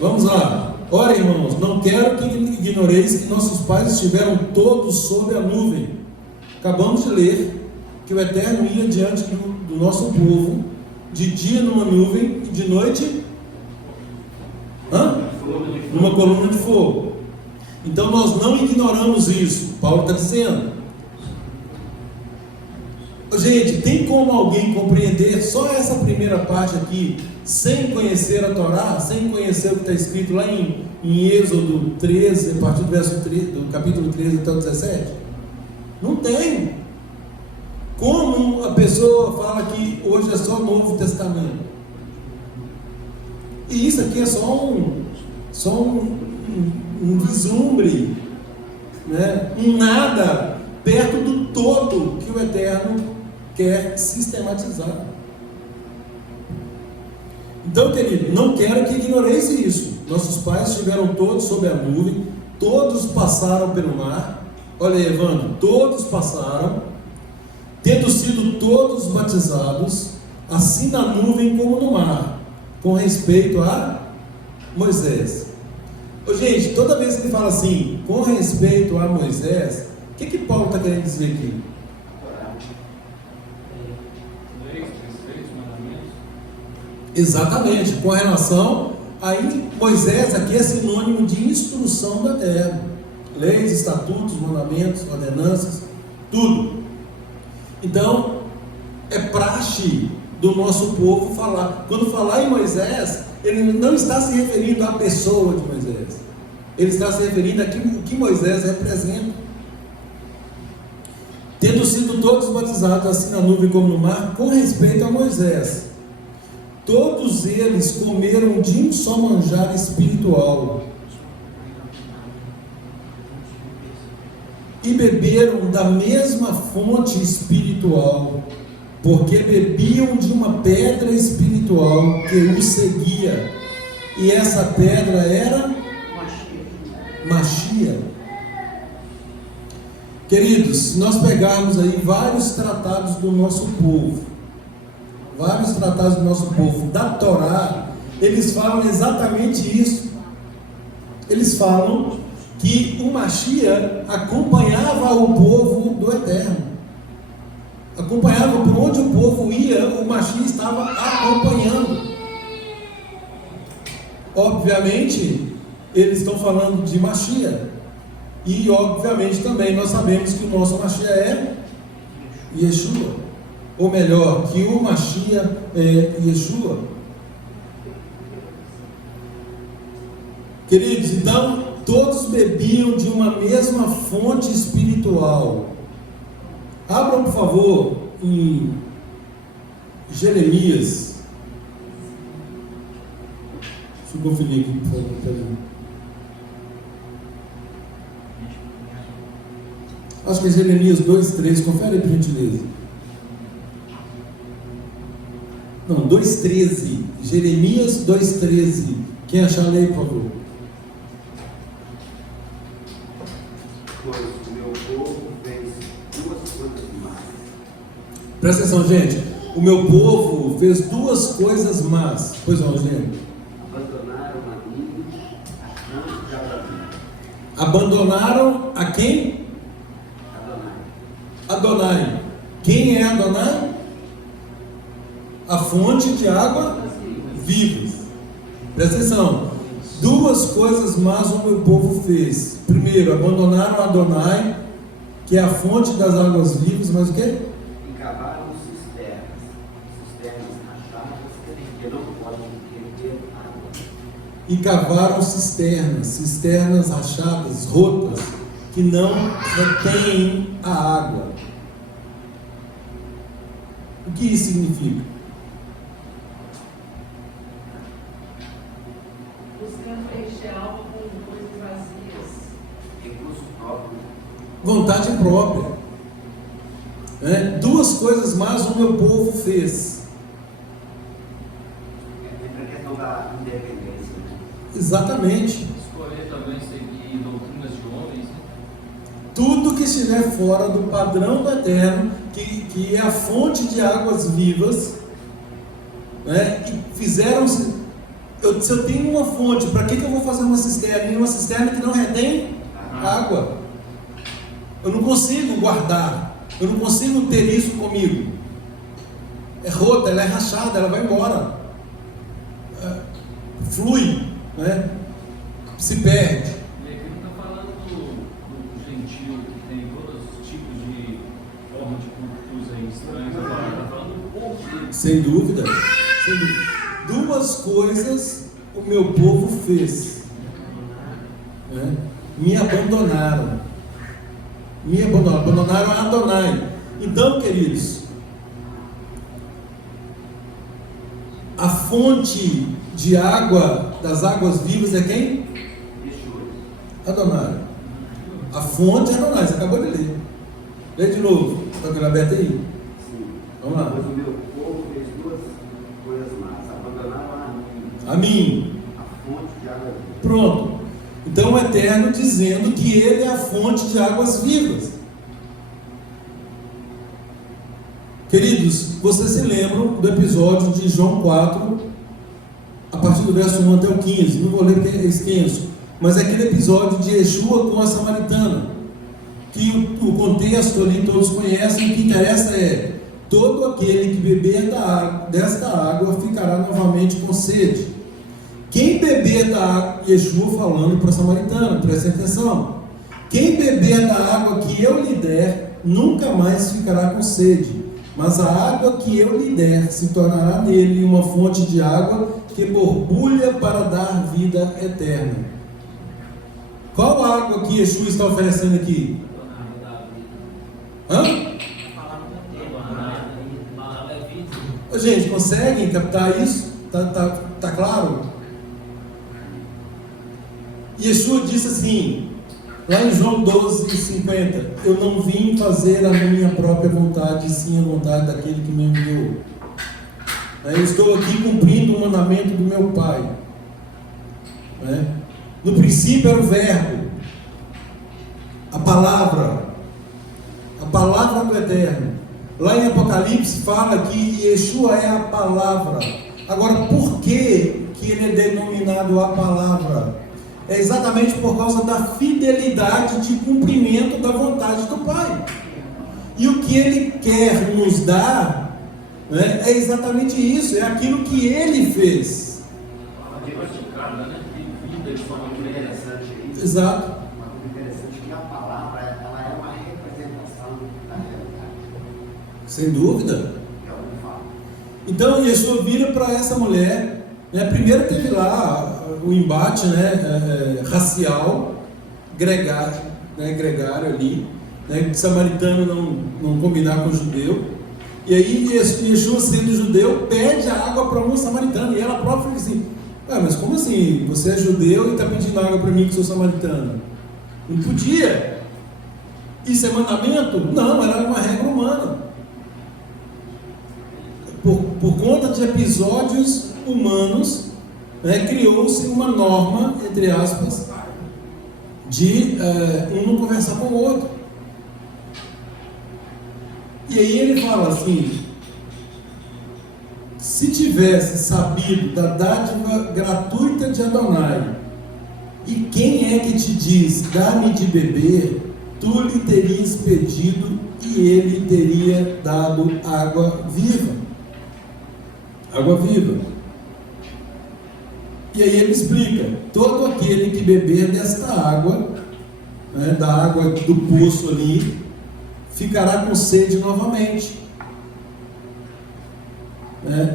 Vamos lá. Ora, irmãos, não quero que ignoreis que nossos pais estiveram todos sob a nuvem. Acabamos de ler que o Eterno ia diante do nosso povo, de dia numa nuvem e de noite numa coluna de fogo. Então nós não ignoramos isso. Paulo está dizendo. Gente, tem como alguém compreender só essa primeira parte aqui sem conhecer a Torá, sem conhecer o que está escrito lá em Êxodo 13, a partir do verso 13, do capítulo 13 até o 17? Não tem. Como a pessoa fala que hoje é só o Novo Testamento? E isso aqui é só um vislumbre, né? Um nada perto do todo que o Eterno quer sistematizar. Então, querido, não quero que ignoreis isso. Nossos pais estiveram todos sob a nuvem, todos passaram pelo mar. Olha aí, Evandro, todos passaram, tendo sido todos batizados, assim na nuvem como no mar, com respeito a Moisés. Gente, toda vez que ele fala assim, com respeito a Moisés, o que Paulo está querendo dizer aqui? Exatamente, com relação a Moisés aqui é sinônimo de instrução da terra, leis, estatutos, mandamentos, ordenanças, tudo. Então, é praxe do nosso povo falar. Quando falar em Moisés, ele não está se referindo à pessoa de Moisés, ele está se referindo àquilo que Moisés representa. Tendo sido todos batizados assim na nuvem como no mar, com respeito a Moisés, todos eles comeram de um só manjar espiritual e beberam da mesma fonte espiritual, porque bebiam de uma pedra espiritual que os seguia, e essa pedra era Machia. Queridos, se nós pegarmos aí vários tratados do nosso povo, da Torá, eles falam exatamente isso. Eles falam que o Machia acompanhava o povo do Eterno, acompanhava por onde o povo ia, o Machia estava acompanhando. Obviamente, eles estão falando de Machia, e obviamente também nós sabemos que o nosso Machia é Yeshua, ou melhor, que o Machia é Yeshua. Queridos, então todos bebiam de uma mesma fonte espiritual. Abram, por favor, em Jeremias. Deixa eu conferir aqui, por favor. Acho que é Jeremias 2,13. Confere aí, por gentileza. Não, 2,13. Jeremias 2,13. Quem achar, lê, por favor. Pois o meu povo fez duas coisas más. Presta atenção, gente. O meu povo fez duas coisas más. Pois não, gente. Abandonaram a mim, achando que Adonai. Abandonaram a quem? Adonai. Quem é Adonai? A fonte de água viva. Presta atenção. Duas coisas más o meu povo fez. Primeiro, abandonaram Adonai, que é a fonte das águas vivas, mas o quê? E cavaram cisternas rachadas, que não podem reter água. E cavaram cisternas rachadas, rotas, que não retêm a água. O que isso significa? Buscando encher a alma com coisas vazias. Recurso próprio. Vontade própria. Duas coisas mais o meu povo fez. É sempre a questão da independência, né? Exatamente. Escolher também seguir doutrinas de homens, né? Tudo que estiver fora do padrão do eterno, que é a fonte de águas vivas, e fizeram-se. Se eu tenho uma fonte, para que eu vou fazer uma cisterna? Uma cisterna que não retém água. Eu não consigo guardar, eu não consigo ter isso comigo. É rota, ela é rachada, ela vai embora. Flui, se perde. E aqui não está falando do gentil, que tem todos os tipos de forma de cultos aí estranhos, agora está falando do povo dele. Sem dúvida. Duas coisas o meu povo fez. Me abandonaram. Abandonaram a Adonai. Então, queridos, a fonte de água, das águas vivas é quem? Yeshua. Adonai. A fonte é Adonai, você acabou de ler. Lê de novo, está com ele aberto aí? Sim. Vamos lá. Mas o meu povo fez duas coisas más. Abandonaram A mim. a fonte de água viva. Pronto. Então o Eterno dizendo que Ele é a fonte de águas vivas. Queridos, vocês se lembram do episódio de João 4, a partir do verso 1 até o 15. Não vou ler porque é extenso. Mas é aquele episódio de Yeshua com a samaritana. Que o contexto ali todos conhecem. O que interessa é: todo aquele que beber desta água ficará novamente com sede. Quem beber da água, Yeshua falando para a samaritana, prestem atenção. Quem beber da água que eu lhe der, nunca mais ficará com sede. Mas a água que eu lhe der se tornará nele uma fonte de água que borbulha para dar vida eterna. Qual a água que Yeshua está oferecendo aqui? Hã? Gente, conseguem captar isso? Tá claro? Yeshua disse assim, lá em João 12:50, eu não vim fazer a minha própria vontade, sim a vontade daquele que me enviou. Eu estou aqui cumprindo o mandamento do meu Pai. No princípio era o verbo, a palavra do Eterno. Lá em Apocalipse fala que Yeshua é a palavra. Agora, por que ele é denominado a palavra? É exatamente por causa da fidelidade de cumprimento da vontade do Pai. E o que Ele quer nos dar, é exatamente isso, é aquilo que Ele fez. Exato. Uma coisa interessante que a palavra ela é uma representação da realidade. Sem dúvida. É o que fala. Então Yeshua vira para essa mulher. Primeiro teve lá o embate racial, gregário ali, samaritano não combinar com o judeu. E aí Yeshua, sendo judeu, pede a água para um samaritano. E ela própria diz assim: mas como assim? Você é judeu e está pedindo água para mim que sou samaritano? Não podia. Isso é mandamento? Não, era uma regra humana. Por conta de episódios humanos, criou-se uma norma, entre aspas, de um não conversar com o outro. E aí ele fala assim: se tivesse sabido da dádiva gratuita de Adonai, e quem é que te diz, dá-me de beber, tu lhe terias pedido e ele teria dado água viva. Água viva. E aí ele explica: todo aquele que beber desta água, da água do poço ali, ficará com sede novamente.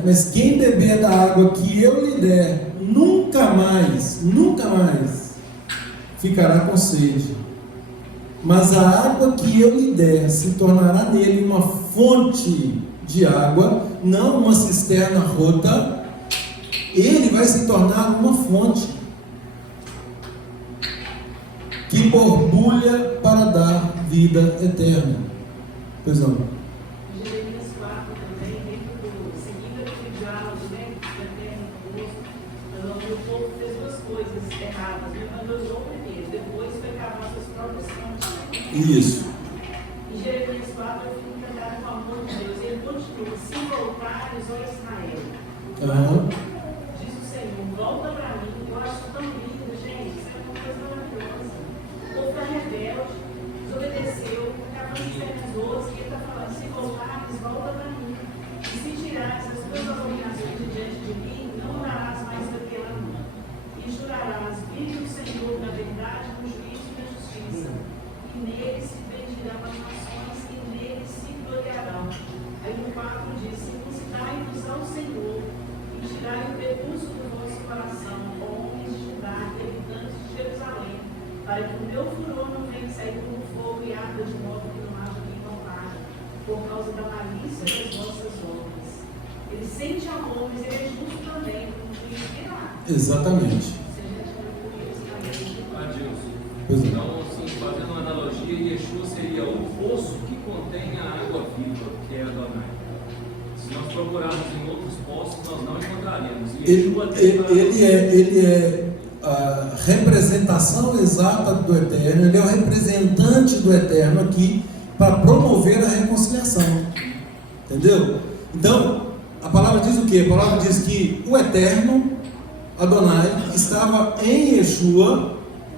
Mas quem beber da água que eu lhe der, nunca mais ficará com sede. Mas a água que eu lhe der se tornará nele uma fonte de água, não uma cisterna rota. Ele vai se tornar uma fonte. que borbulha para dar vida eterna. Pois não. Jeremias 4 também, dentro do seguindo aquele diálogo, né? Do eterno conosco, o povo fez duas coisas erradas. Ele mandou João primeiro, depois foi cavar suas próprias fontes. Isso. Em Jeremias 4, eu fico encantado com o amor de Deus. Ele continua: se voltares, ó Israel. Aham. Diz o Senhor, volta para mim. Eu acho tão lindo, gente. Isso é uma coisa maravilhosa. O povo está rebelde, desobedeceu, acabando de ser pessoas, e ele está falando: se voltares, volta para mim. E se tirares as tuas abominações de diante de mim, não orarás mais daquela mão. E jurarás: vive o Senhor na verdade, no juízo e na justiça. E nele se bendirão as nações, e nele se gloriarão. Aí no 4 diz: circuncidai-vos ao Senhor, e tirai o prepúcio do vosso coração, homens de Judá e habitantes de Jerusalém, para que o meu furor não venha sair como fogo e arda de modo que não haja quem não pague, por causa da malícia das vossas obras. Ele sente amor, mas ele é justo também, como diz lá. Exatamente. Se a gente for por isso também. Adilson. Pois é. Então, assim, fazendo uma analogia, Yeshua seria o poço que contém a água viva, que é Adonai. Se nós procurarmos em outros poços, nós não encontraremos. Ele é a representação exata do Eterno, ele é o representante do Eterno aqui para promover a reconciliação. Entendeu? Então, a palavra diz o quê? A palavra diz que o Eterno, Adonai, estava em Yeshua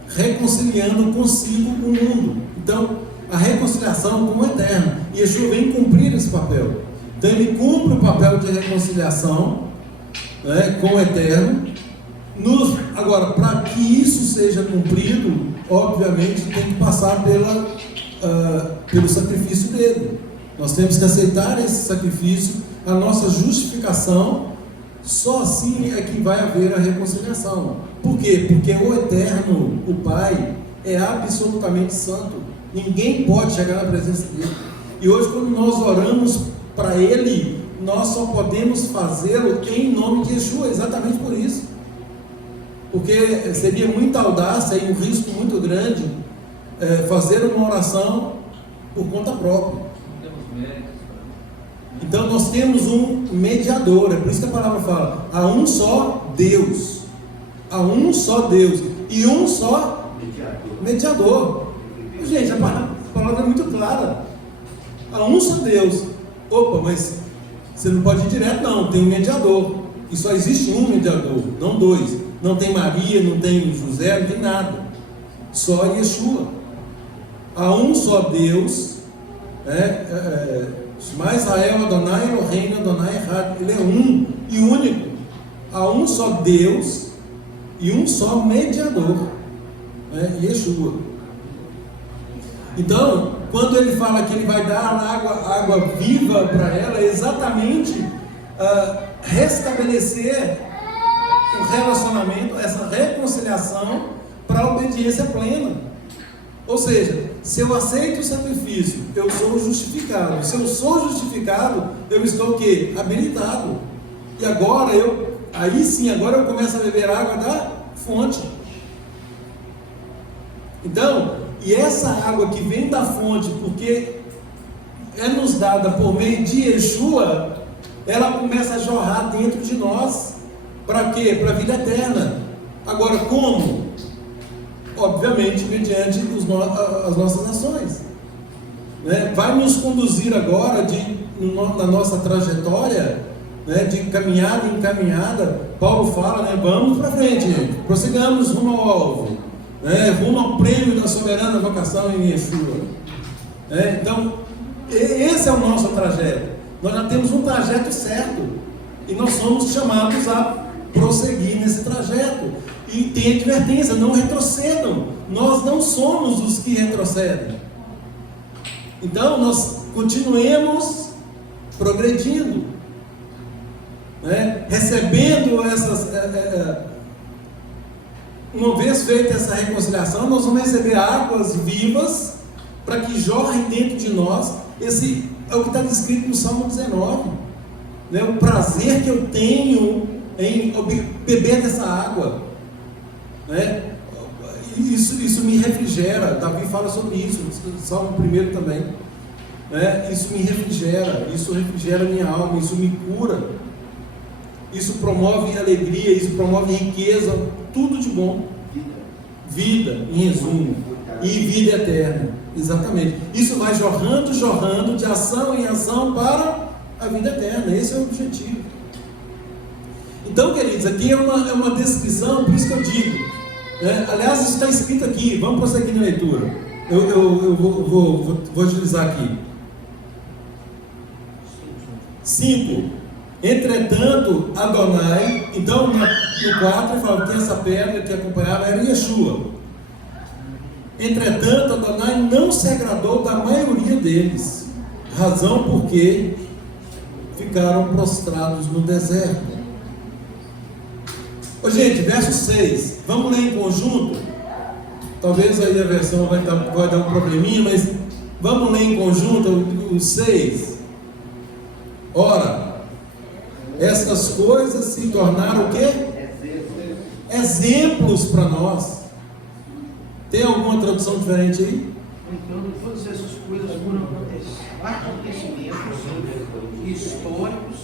reconciliando consigo o mundo. Então, a reconciliação com o Eterno. E Yeshua vem cumprir esse papel. Então, ele cumpre o papel de reconciliação, né, com o Eterno. Agora, para que isso seja cumprido, obviamente, tem que passar pelo sacrifício dele. Nós temos que aceitar esse sacrifício, a nossa justificação. Só assim é que vai haver a reconciliação. Por quê? Porque o Eterno, o Pai, é absolutamente santo. Ninguém pode chegar na presença dele. E hoje, quando nós oramos para Ele, nós só podemos fazê-lo em nome de Yeshua, exatamente por isso. Porque seria muita audácia e um risco muito grande fazer uma oração por conta própria. Temos méritos. Então nós temos um mediador, é por isso que a palavra fala: há um só Deus, há um só Deus e um só mediador. Gente, a palavra é muito clara: há um só Deus. Opa, mas você não pode ir direto, não, tem um mediador, e só existe um mediador, não dois. Não tem Maria, não tem José, não tem nada, só Yeshua. Há um só Deus, Shema Israel Adonai Eloheinu Adonai Echad. Ele é um e único. Há um só Deus e um só mediador, Yeshua. Então, quando ele fala que ele vai dar água viva para ela, é exatamente restabelecer o relacionamento, essa reconciliação para a obediência plena. Ou seja, se eu aceito o sacrifício, eu sou justificado. Se eu sou justificado, eu estou o quê? Habilitado. E agora aí sim, agora eu começo a beber água da fonte. Então, e essa água que vem da fonte, porque é nos dada por meio de Yeshua, ela começa a jorrar dentro de nós. Para quê? Para a vida eterna. Agora, como? Obviamente, mediante as nossas ações. Vai nos conduzir agora, na nossa trajetória, de caminhada em caminhada. Paulo fala, vamos para frente, gente. Prossigamos rumo ao alvo, rumo ao prêmio da soberana vocação em Yeshua. Então, esse é o nosso trajeto. Nós já temos um trajeto certo e nós somos chamados a prosseguir nesse trajeto. E tem advertência: não retrocedam. Nós não somos os que retrocedem. Então nós continuemos progredindo, recebendo essas. Uma vez feita essa reconciliação, nós vamos receber águas vivas para que jorrem dentro de nós. Esse é o que está descrito no Salmo 19. O prazer que eu tenho em beber dessa água. Isso Isso me refrigera. Davi fala sobre isso, Salmo 1 também. Isso me refrigera, isso refrigera minha alma, isso me cura, isso promove alegria, isso promove riqueza, tudo de bom. Vida, em resumo, e vida eterna, exatamente. Isso vai jorrando de ação em ação para a vida eterna. Esse é o objetivo. Então, queridos, aqui é uma descrição, por isso que eu digo, aliás, isso está escrito aqui. Vamos prosseguir na leitura. Eu vou utilizar aqui. 5. Entretanto, Adonai, então no 4 ele fala que essa pedra que acompanhava era Yeshua. Entretanto, Adonai não se agradou da maioria deles, razão porque ficaram prostrados no deserto. Gente, verso 6, vamos ler em conjunto. Talvez aí a versão vai dar um probleminha, mas vamos ler em conjunto o 6. Ora, essas coisas se tornaram o quê? Exemplos para nós. Tem alguma tradução diferente aí? Então, todas essas coisas foram acontecimentos históricos,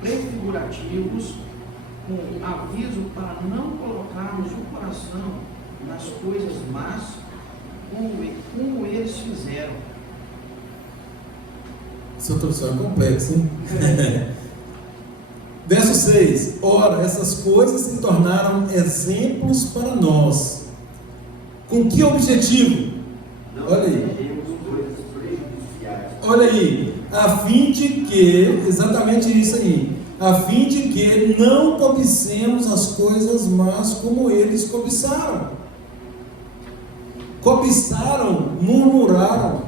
prefigurativos, com aviso para não colocarmos o coração nas coisas más, como eles fizeram. Essa tradução é complexa, hein? Verso 6. Ora, essas coisas se tornaram exemplos para nós. Com que objetivo? Olha aí. Olha aí. A fim de que, exatamente isso aí, a fim de que não cobicemos as coisas más como eles cobiçaram. Cobiçaram, murmuraram.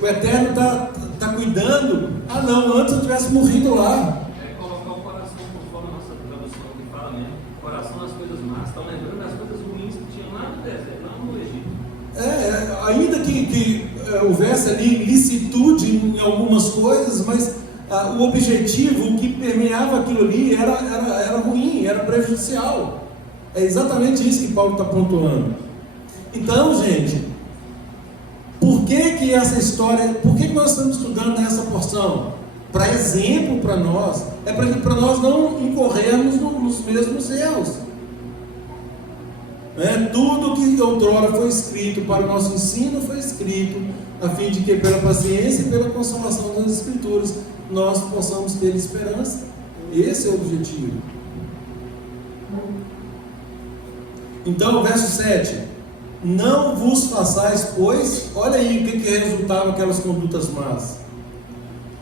O Eterno está cuidando. Ah não, antes eu tivesse morrido lá. Colocar o coração, conforme a nossa tradução que fala mesmo, coração das coisas más. Estão lembrando das coisas ruins que tinham lá no deserto, lá no Egito. Ainda que houvesse ali licitude em algumas coisas, mas o objetivo, o que permeava aquilo ali era ruim, era prejudicial. É exatamente isso que Paulo está pontuando. Então, gente, por que essa história, por que nós estamos estudando essa porção? Para exemplo para nós, é para nós não incorrermos nos mesmos erros. Tudo que outrora foi escrito para o nosso ensino foi escrito a fim de que pela paciência e pela consolação das Escrituras nós possamos ter esperança. Esse é o objetivo. Então, verso 7: não vos façais, pois, olha aí o que resultava aquelas condutas más,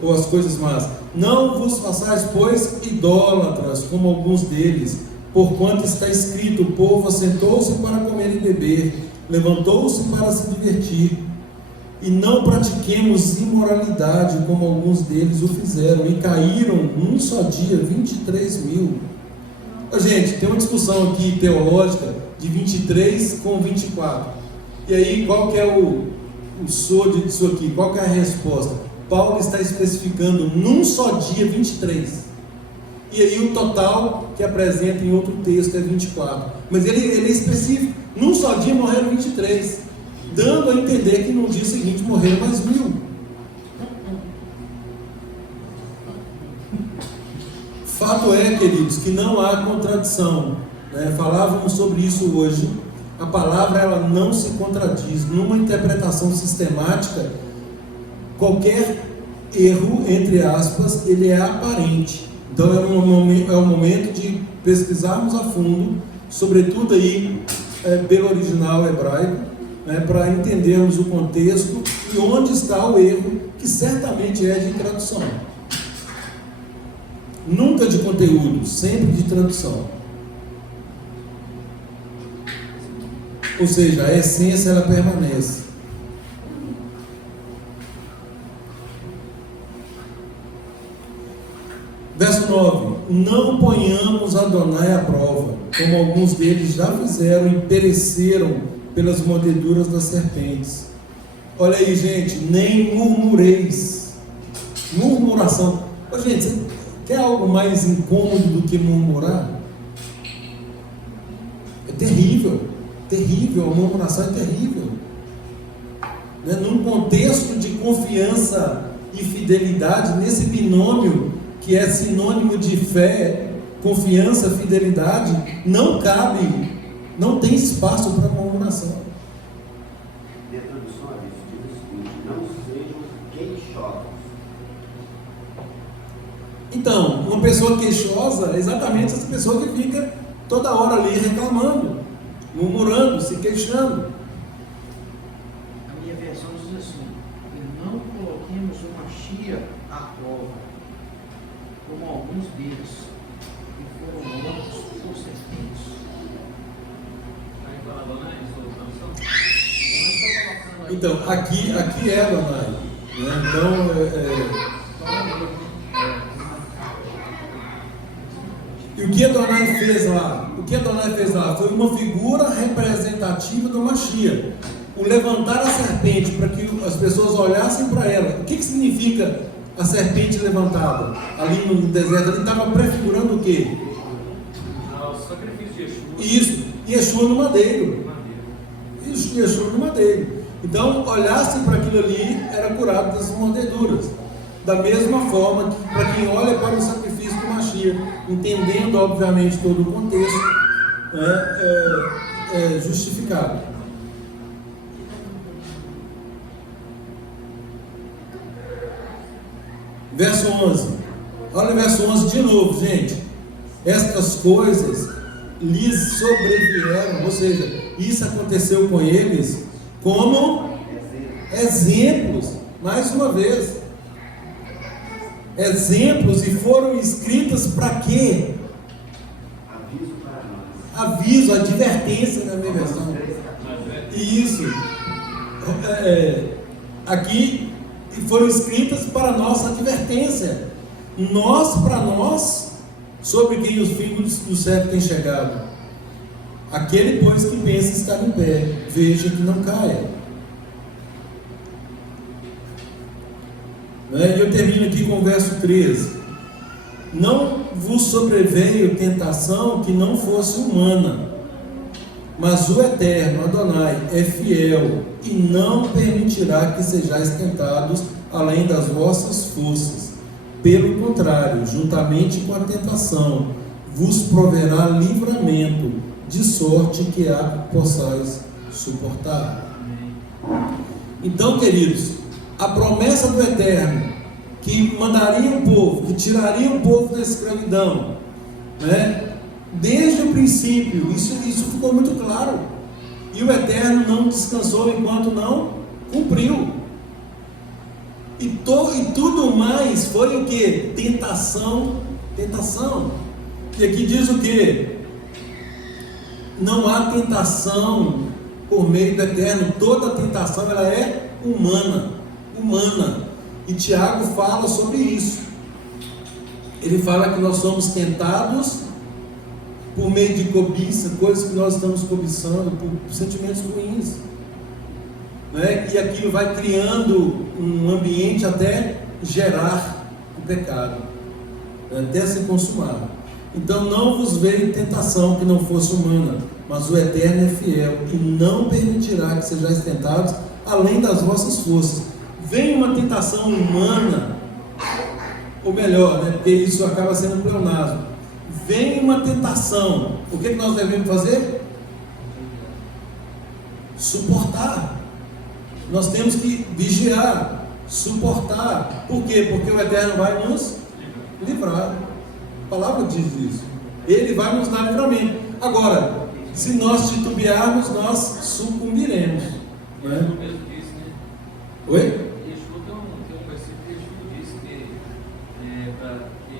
ou as coisas más. Não vos façais, pois, idólatras, como alguns deles, porquanto está escrito: o povo assentou-se para comer e beber, levantou-se para se divertir. E não pratiquemos imoralidade, como alguns deles o fizeram, e caíram num só dia 23.000. Gente, tem uma discussão aqui teológica de 23 com 24. E aí, qual que é o sode disso aqui? Qual que é a resposta? Paulo está especificando num só dia 23. E aí o total que apresenta em outro texto é 24. Mas ele é específico. Num só dia morreram 23. Dando a entender que no dia seguinte morreram mais 1.000. Fato é, queridos, que não há contradição. Falávamos sobre isso hoje. A palavra ela não se contradiz. Numa interpretação sistemática, qualquer erro, entre aspas, ele é aparente. Então é o momento de pesquisarmos a fundo, sobretudo aí pelo original hebraico, para entendermos o contexto e onde está o erro, que certamente é de tradução. Nunca de conteúdo, sempre de tradução. Ou seja, a essência ela permanece. Verso 9: não ponhamos Adonai à prova, como alguns deles já fizeram e pereceram pelas mordeduras das serpentes. Olha aí, gente, nem murmureis. Murmuração. Gente, você quer algo mais incômodo do que murmurar? É terrível. terrível, a murmuração é terrível. Né? Num contexto de confiança e fidelidade, nesse binômio que é sinônimo de fé, confiança, fidelidade, não cabe, não tem espaço para murmuração. E a tradução diz o seguinte: não sejam queixosos. Então, uma pessoa queixosa é exatamente essa pessoa que fica toda hora ali reclamando, murmurando, se queixando. A minha versão diz assim: e não coloquemos o Mashiach à prova, como alguns deles, que foram mortos por serpentes. Aí fala, né? Então, aqui é Adonai, né? Então, e o que Adonai fez lá? O que Adonai fez lá foi uma figura representativa do Mashiach. O levantar a serpente para que as pessoas olhassem para ela. O que significa a serpente levantada? Ali no deserto, ele estava prefigurando o quê? O sacrifício de Yeshua. Isso, Yeshua no madeiro. Isso, Yeshua no madeiro. Então, olhassem para aquilo ali, era curado das mordeduras. Da mesma forma que para quem olha para o sacrifício do Mashiach, entendendo obviamente todo o contexto, é justificado. Verso 11. Olha o verso 11 de novo, gente. Estas coisas lhes sobrevieram, ou seja, isso aconteceu com eles como exemplos, mais uma vez. Exemplos, e foram escritas para quê? Aviso para nós. Aviso, advertência na minha versão. Isso. Aqui foram escritas para nossa advertência. Para nós, sobre quem os fins do século têm chegado. Aquele, pois, que pensa estar em pé, veja que não caia. E eu termino aqui com o verso 13. Não vos sobreveio tentação que não fosse humana, mas o Eterno, Adonai, é fiel e não permitirá que sejais tentados além das vossas forças. Pelo contrário, juntamente com a tentação, vos proverá livramento, de sorte que a possais suportar. Então, queridos, a promessa do Eterno, que mandaria o povo, que tiraria o povo da escravidão, né? Desde o princípio, isso ficou muito claro. E o Eterno não descansou enquanto não cumpriu. E tudo mais foi o que? Tentação. E aqui diz o que? Não há tentação por meio do Eterno. Toda tentação ela é humana. E Tiago fala sobre isso. Ele fala que nós somos tentados por meio de cobiça, coisas que nós estamos cobiçando, por sentimentos ruins, né? E aquilo vai criando um ambiente até gerar o pecado, até se consumar. Então não vos veio tentação que não fosse humana, mas o Eterno é fiel e não permitirá que sejais tentados além das vossas forças. Vem uma tentação humana, ou melhor, né, porque isso acaba sendo pleonasmo. Vem uma tentação, o que nós devemos fazer? Suportar. Nós temos que vigiar, suportar. Por quê? Porque o Eterno vai nos livrar. A palavra diz isso. Ele vai nos dar livramento. Agora, se nós titubearmos, nós sucumbiremos, né? Oi?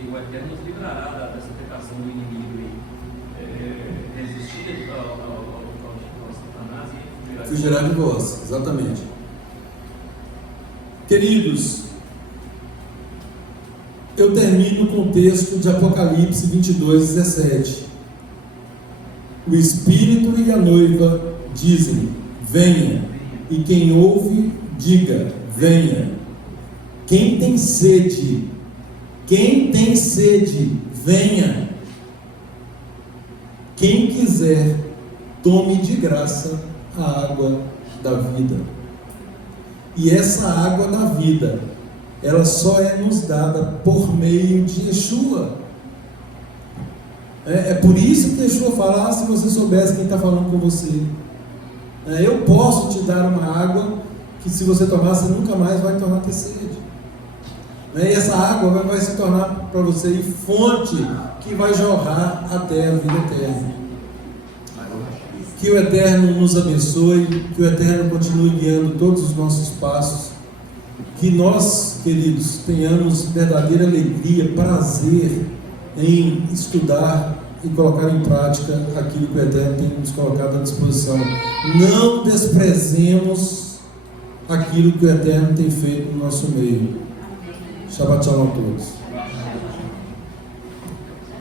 O Eterno nos livrará dessa tentação do inimigo e resistir ao Satanás e fugirá de vós, exatamente. Queridos, eu termino com o texto de Apocalipse 22, 17. O Espírito e a noiva dizem: venha, e quem ouve, diga: venha. Quem tem sede, venha. Quem quiser, tome de graça a água da vida. E essa água da vida, ela só é nos dada por meio de Yeshua. É por isso que Yeshua fala: se você soubesse quem está falando com você. Eu posso te dar uma água que, se você tomar, você nunca mais vai tornar a ter sede. E essa água vai se tornar para você fonte que vai jorrar até a vida eterna. Que o Eterno nos abençoe, que o Eterno continue guiando todos os nossos passos, que nós, queridos, tenhamos verdadeira alegria, prazer em estudar e colocar em prática aquilo que o Eterno tem nos colocado à disposição. Não desprezemos aquilo que o Eterno tem feito no nosso meio. Shabbat Shalom a todos.